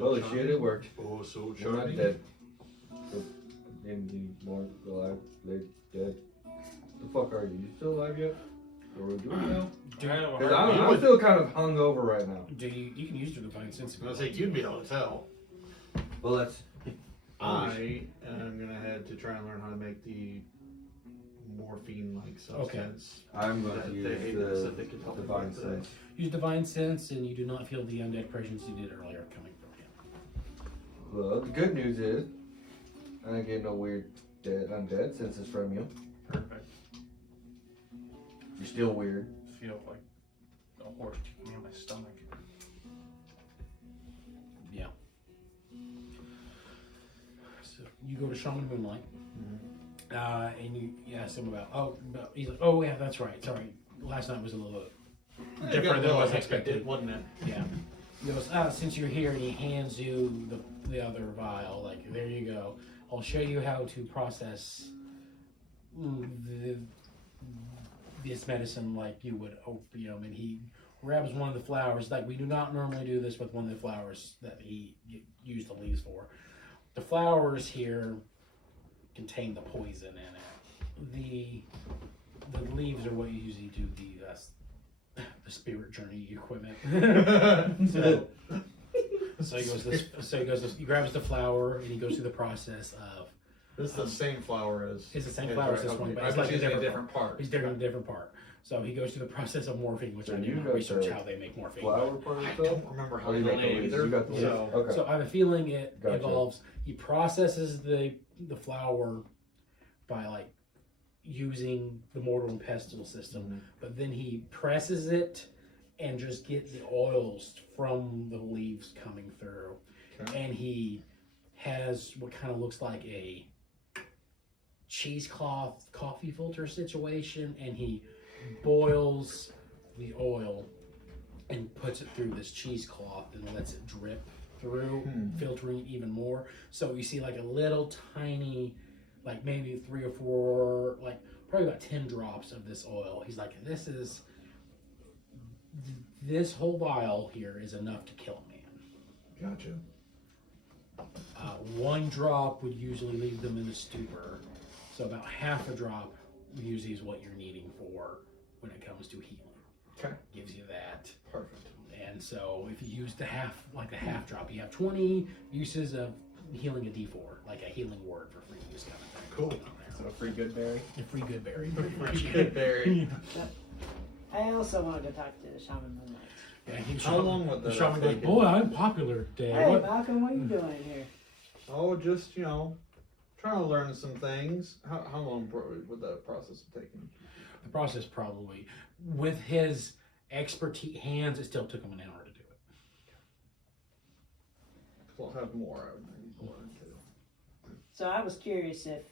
holy shit, it worked. Oh, so You're not charming. dead. Any more alive, dead. The fuck are you? You still alive yet? Or are we doing it now? Because I'm still kind of hungover right now. Do you can use your divine sense. if I you was like, want you'd be able to tell. Well, that's. I am gonna head to try and learn how to make the morphine-like substance. I'm going to That use they said they could help me divine with today. sense. Use divine sense, and you do not feel the undead presence you did earlier coming from him. Well, the good news is I ain't getting no weird undead senses from you. Perfect. You're still weird. Feel like a horse kicking me in my stomach. Yeah. So you go to Shaman Moonlight, and you ask him about. He's like, oh yeah, that's right. Sorry, last night was a little different than I was expecting. Wasn't it? Yeah. He goes, since you're here, and he hands you the other vial. Like, there you go. I'll show you how to process this medicine like you would opium. And he grabs one of the flowers. Like, we do not normally do this with one of the flowers that he used the leaves for. The flowers here contain the poison in it. The leaves are what you usually do the spirit journey equipment. So he grabs the flower and he goes through the process of. This is the same flower as. It's the same flower as this one, but I'm it's like just a using different part. He's doing a different part. So he goes through the process of morphine, which So I you didn't got research the how they make morphine. Flower part of I stuff? don't remember how Oh, you they got the made it leaves. either. You got the leaves. So, Okay. So I have a feeling it Gotcha. involves, he processes the flower by like using the mortar and pestle system, but then he presses it and just gets the oils from the leaves coming through. Okay. And he has what kind of looks like a cheesecloth coffee filter situation, and he boils the oil and puts it through this cheesecloth and lets it drip through, filtering it even more. So you see like a little tiny, like maybe 3 or 4, like probably about 10 drops of this oil. He's like, this whole vial here is enough to kill a man. Gotcha. 1 drop would usually leave them in a stupor. So about half a drop usually is what you're needing for when it comes to healing. Okay. Gives you that. Perfect. And so if you use the half drop, you have 20 uses of healing a D4, like a healing word for free use kind of thing. Cool. So a free good berry. A free good berry. pretty much. Good berry. I also wanted to talk to the Shaman Moonlight. Yeah, How long would the that shaman goes, take? boy, I'm popular today. Hey, What? Malcolm, what are you doing here? Oh, just, trying to learn some things. How long would the process have taken? The process probably, with his expertise hands, it still took him an hour to do it. Because I'll have more. I would need to learn too. So I was curious if,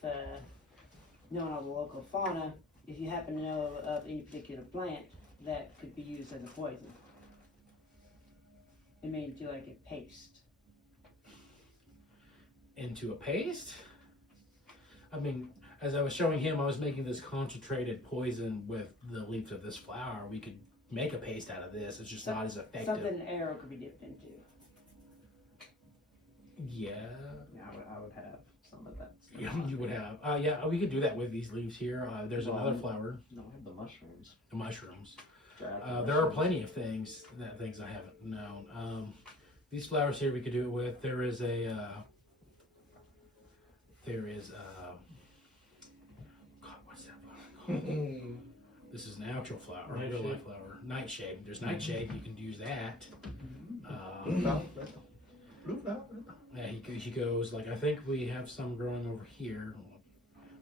knowing all the local fauna, if you happen to know of any particular plant that could be used as a poison. It made you like a paste. Into a paste? I mean, as I was showing him, I was making this concentrated poison with the leaves of this flower. We could make a paste out of this. It's just not as effective. Something an arrow could be dipped into. Yeah. Yeah, I would have some of that. Yeah, you would have. Yeah, we could do that with these leaves here. There's another flower, No, I have the mushrooms. the mushrooms. Dragon There are mushrooms. plenty of things I haven't known. These flowers here we could do it with. There is God, what's that flower called? This is an actual flower, a real life flower. Nightshade. There's nightshade. You can use that. Blue flower. Yeah, he goes like, I think we have some growing over here.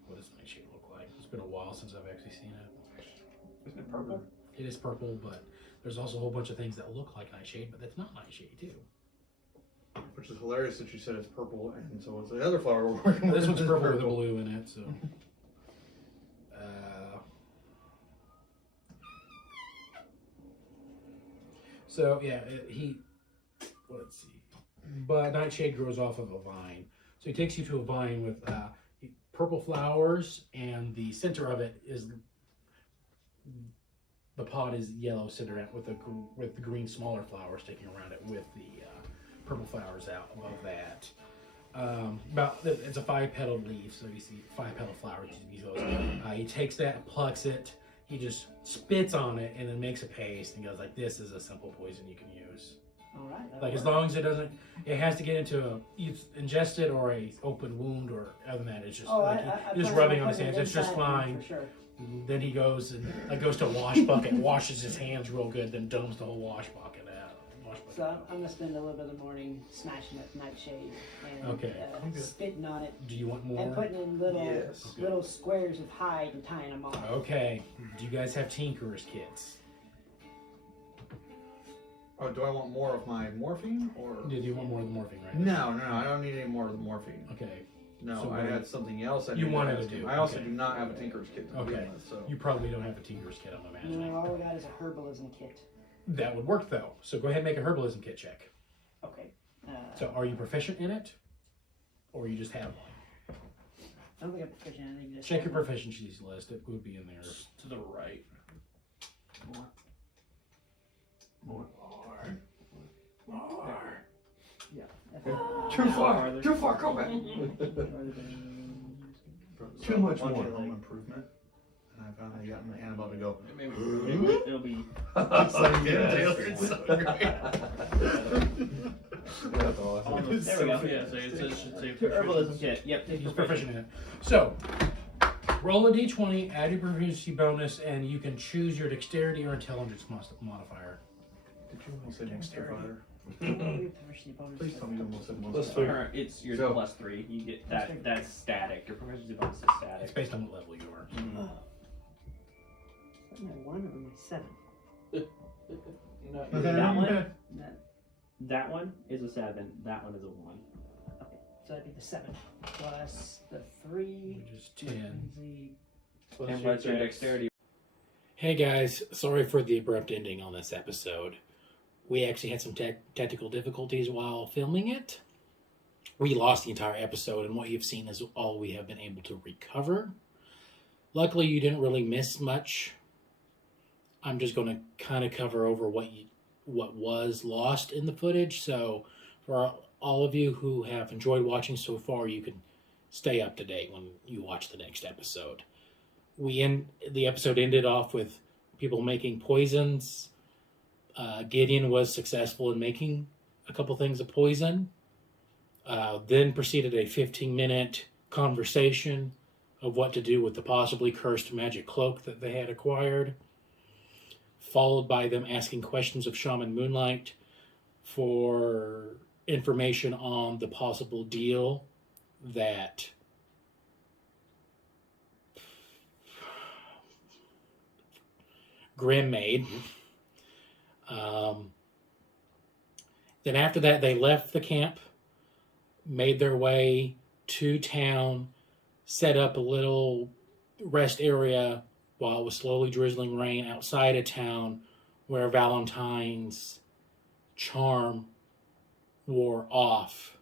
What does nightshade look like? It's been a while since I've actually seen it. Isn't it purple? It is purple, but there's also a whole bunch of things that look like nightshade, but that's not nightshade too. Which is hilarious that you said it's purple, and so it's the other flower we're working with. This one's purple with a blue in it, so. So yeah, let's see. But nightshade grows off of a vine, so he takes you to a vine with purple flowers, and the center of it is the pod is yellow center with the green smaller flowers sticking around it with the purple flowers out above that. It's a 5-petaled leaf, so you see 5-petaled flowers. He takes that, plucks it, he just spits on it, and then makes a paste, and goes like, "This is a simple poison you can use." All right. Like as long as it has to get into ingested or a open wound, or other than that, it's just just rubbing on his hands. It's just fine. For sure. Then he goes to a wash bucket, washes his hands real good, then dumps the whole wash bucket out. So I'm gonna spend a little bit of the morning smashing up nightshade and Okay. spitting on it Do you want more? and putting in little Yes. little squares of hide and tying them off. Okay. Do you guys have Tinkerer's kits? Oh, do I want more of my morphine, or? Do you want more of the morphine, right? No, I don't need any more of the morphine. Okay. No, So I what- had something else. You wanted to do, I also okay. do not have a Tinker's kit to begin Okay. with, so. You probably don't have a Tinkerer's kit, I'm imagining. No, all we got is a herbalism kit. That would work though. So go ahead and make a herbalism kit check. Okay. So are you proficient in it? Or you just have one? I don't think I'm proficient. I think just Check your proficiencies list. It would be in there. To the right. More. Too far, go back. Too much more. Home improvement. And I finally got Annabelle to go. It'll be. It's like, yeah, Taylor, it's so great. That's awesome. There we go. Yeah, so it should say Herbalism kit. Yep. He's proficient in it. So, roll a d20, add your proficiency bonus, and you can choose your dexterity or intelligence modifier. Did you almost say dexterity? proficiency bonus. Please tell me you almost said Plus monster. three. It's your So- +3. You get that. That's static. Your proficiency bonus is It's static. based on what level you are. Oh. Is that my 1 or my 7? That one. No. That one is a 7. That one is a 1. Okay, so that'd be the 7 plus the 3. Which is 10. And what's your dexterity? Hey guys, sorry for the abrupt ending on this episode. We actually had some technical difficulties while filming it. We lost the entire episode, and what you've seen is all we have been able to recover. Luckily, you didn't really miss much. I'm just going to kind of cover over what was lost in the footage. So for all of you who have enjoyed watching so far, you can stay up to date when you watch the next episode. The episode ended off with people making poisons. Gideon was successful in making a couple things of poison. Then proceeded a 15-minute conversation of what to do with the possibly cursed magic cloak that they had acquired, followed by them asking questions of Shaman Moonlight for information on the possible deal that Grim made. Then after that, they left the camp, made their way to town, set up a little rest area while it was slowly drizzling rain outside of town where Valentine's charm wore off.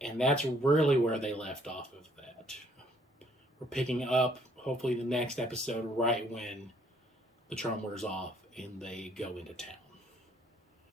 And that's really where they left off of that. We're picking up, hopefully, the next episode right when the charm wears off and they go into town.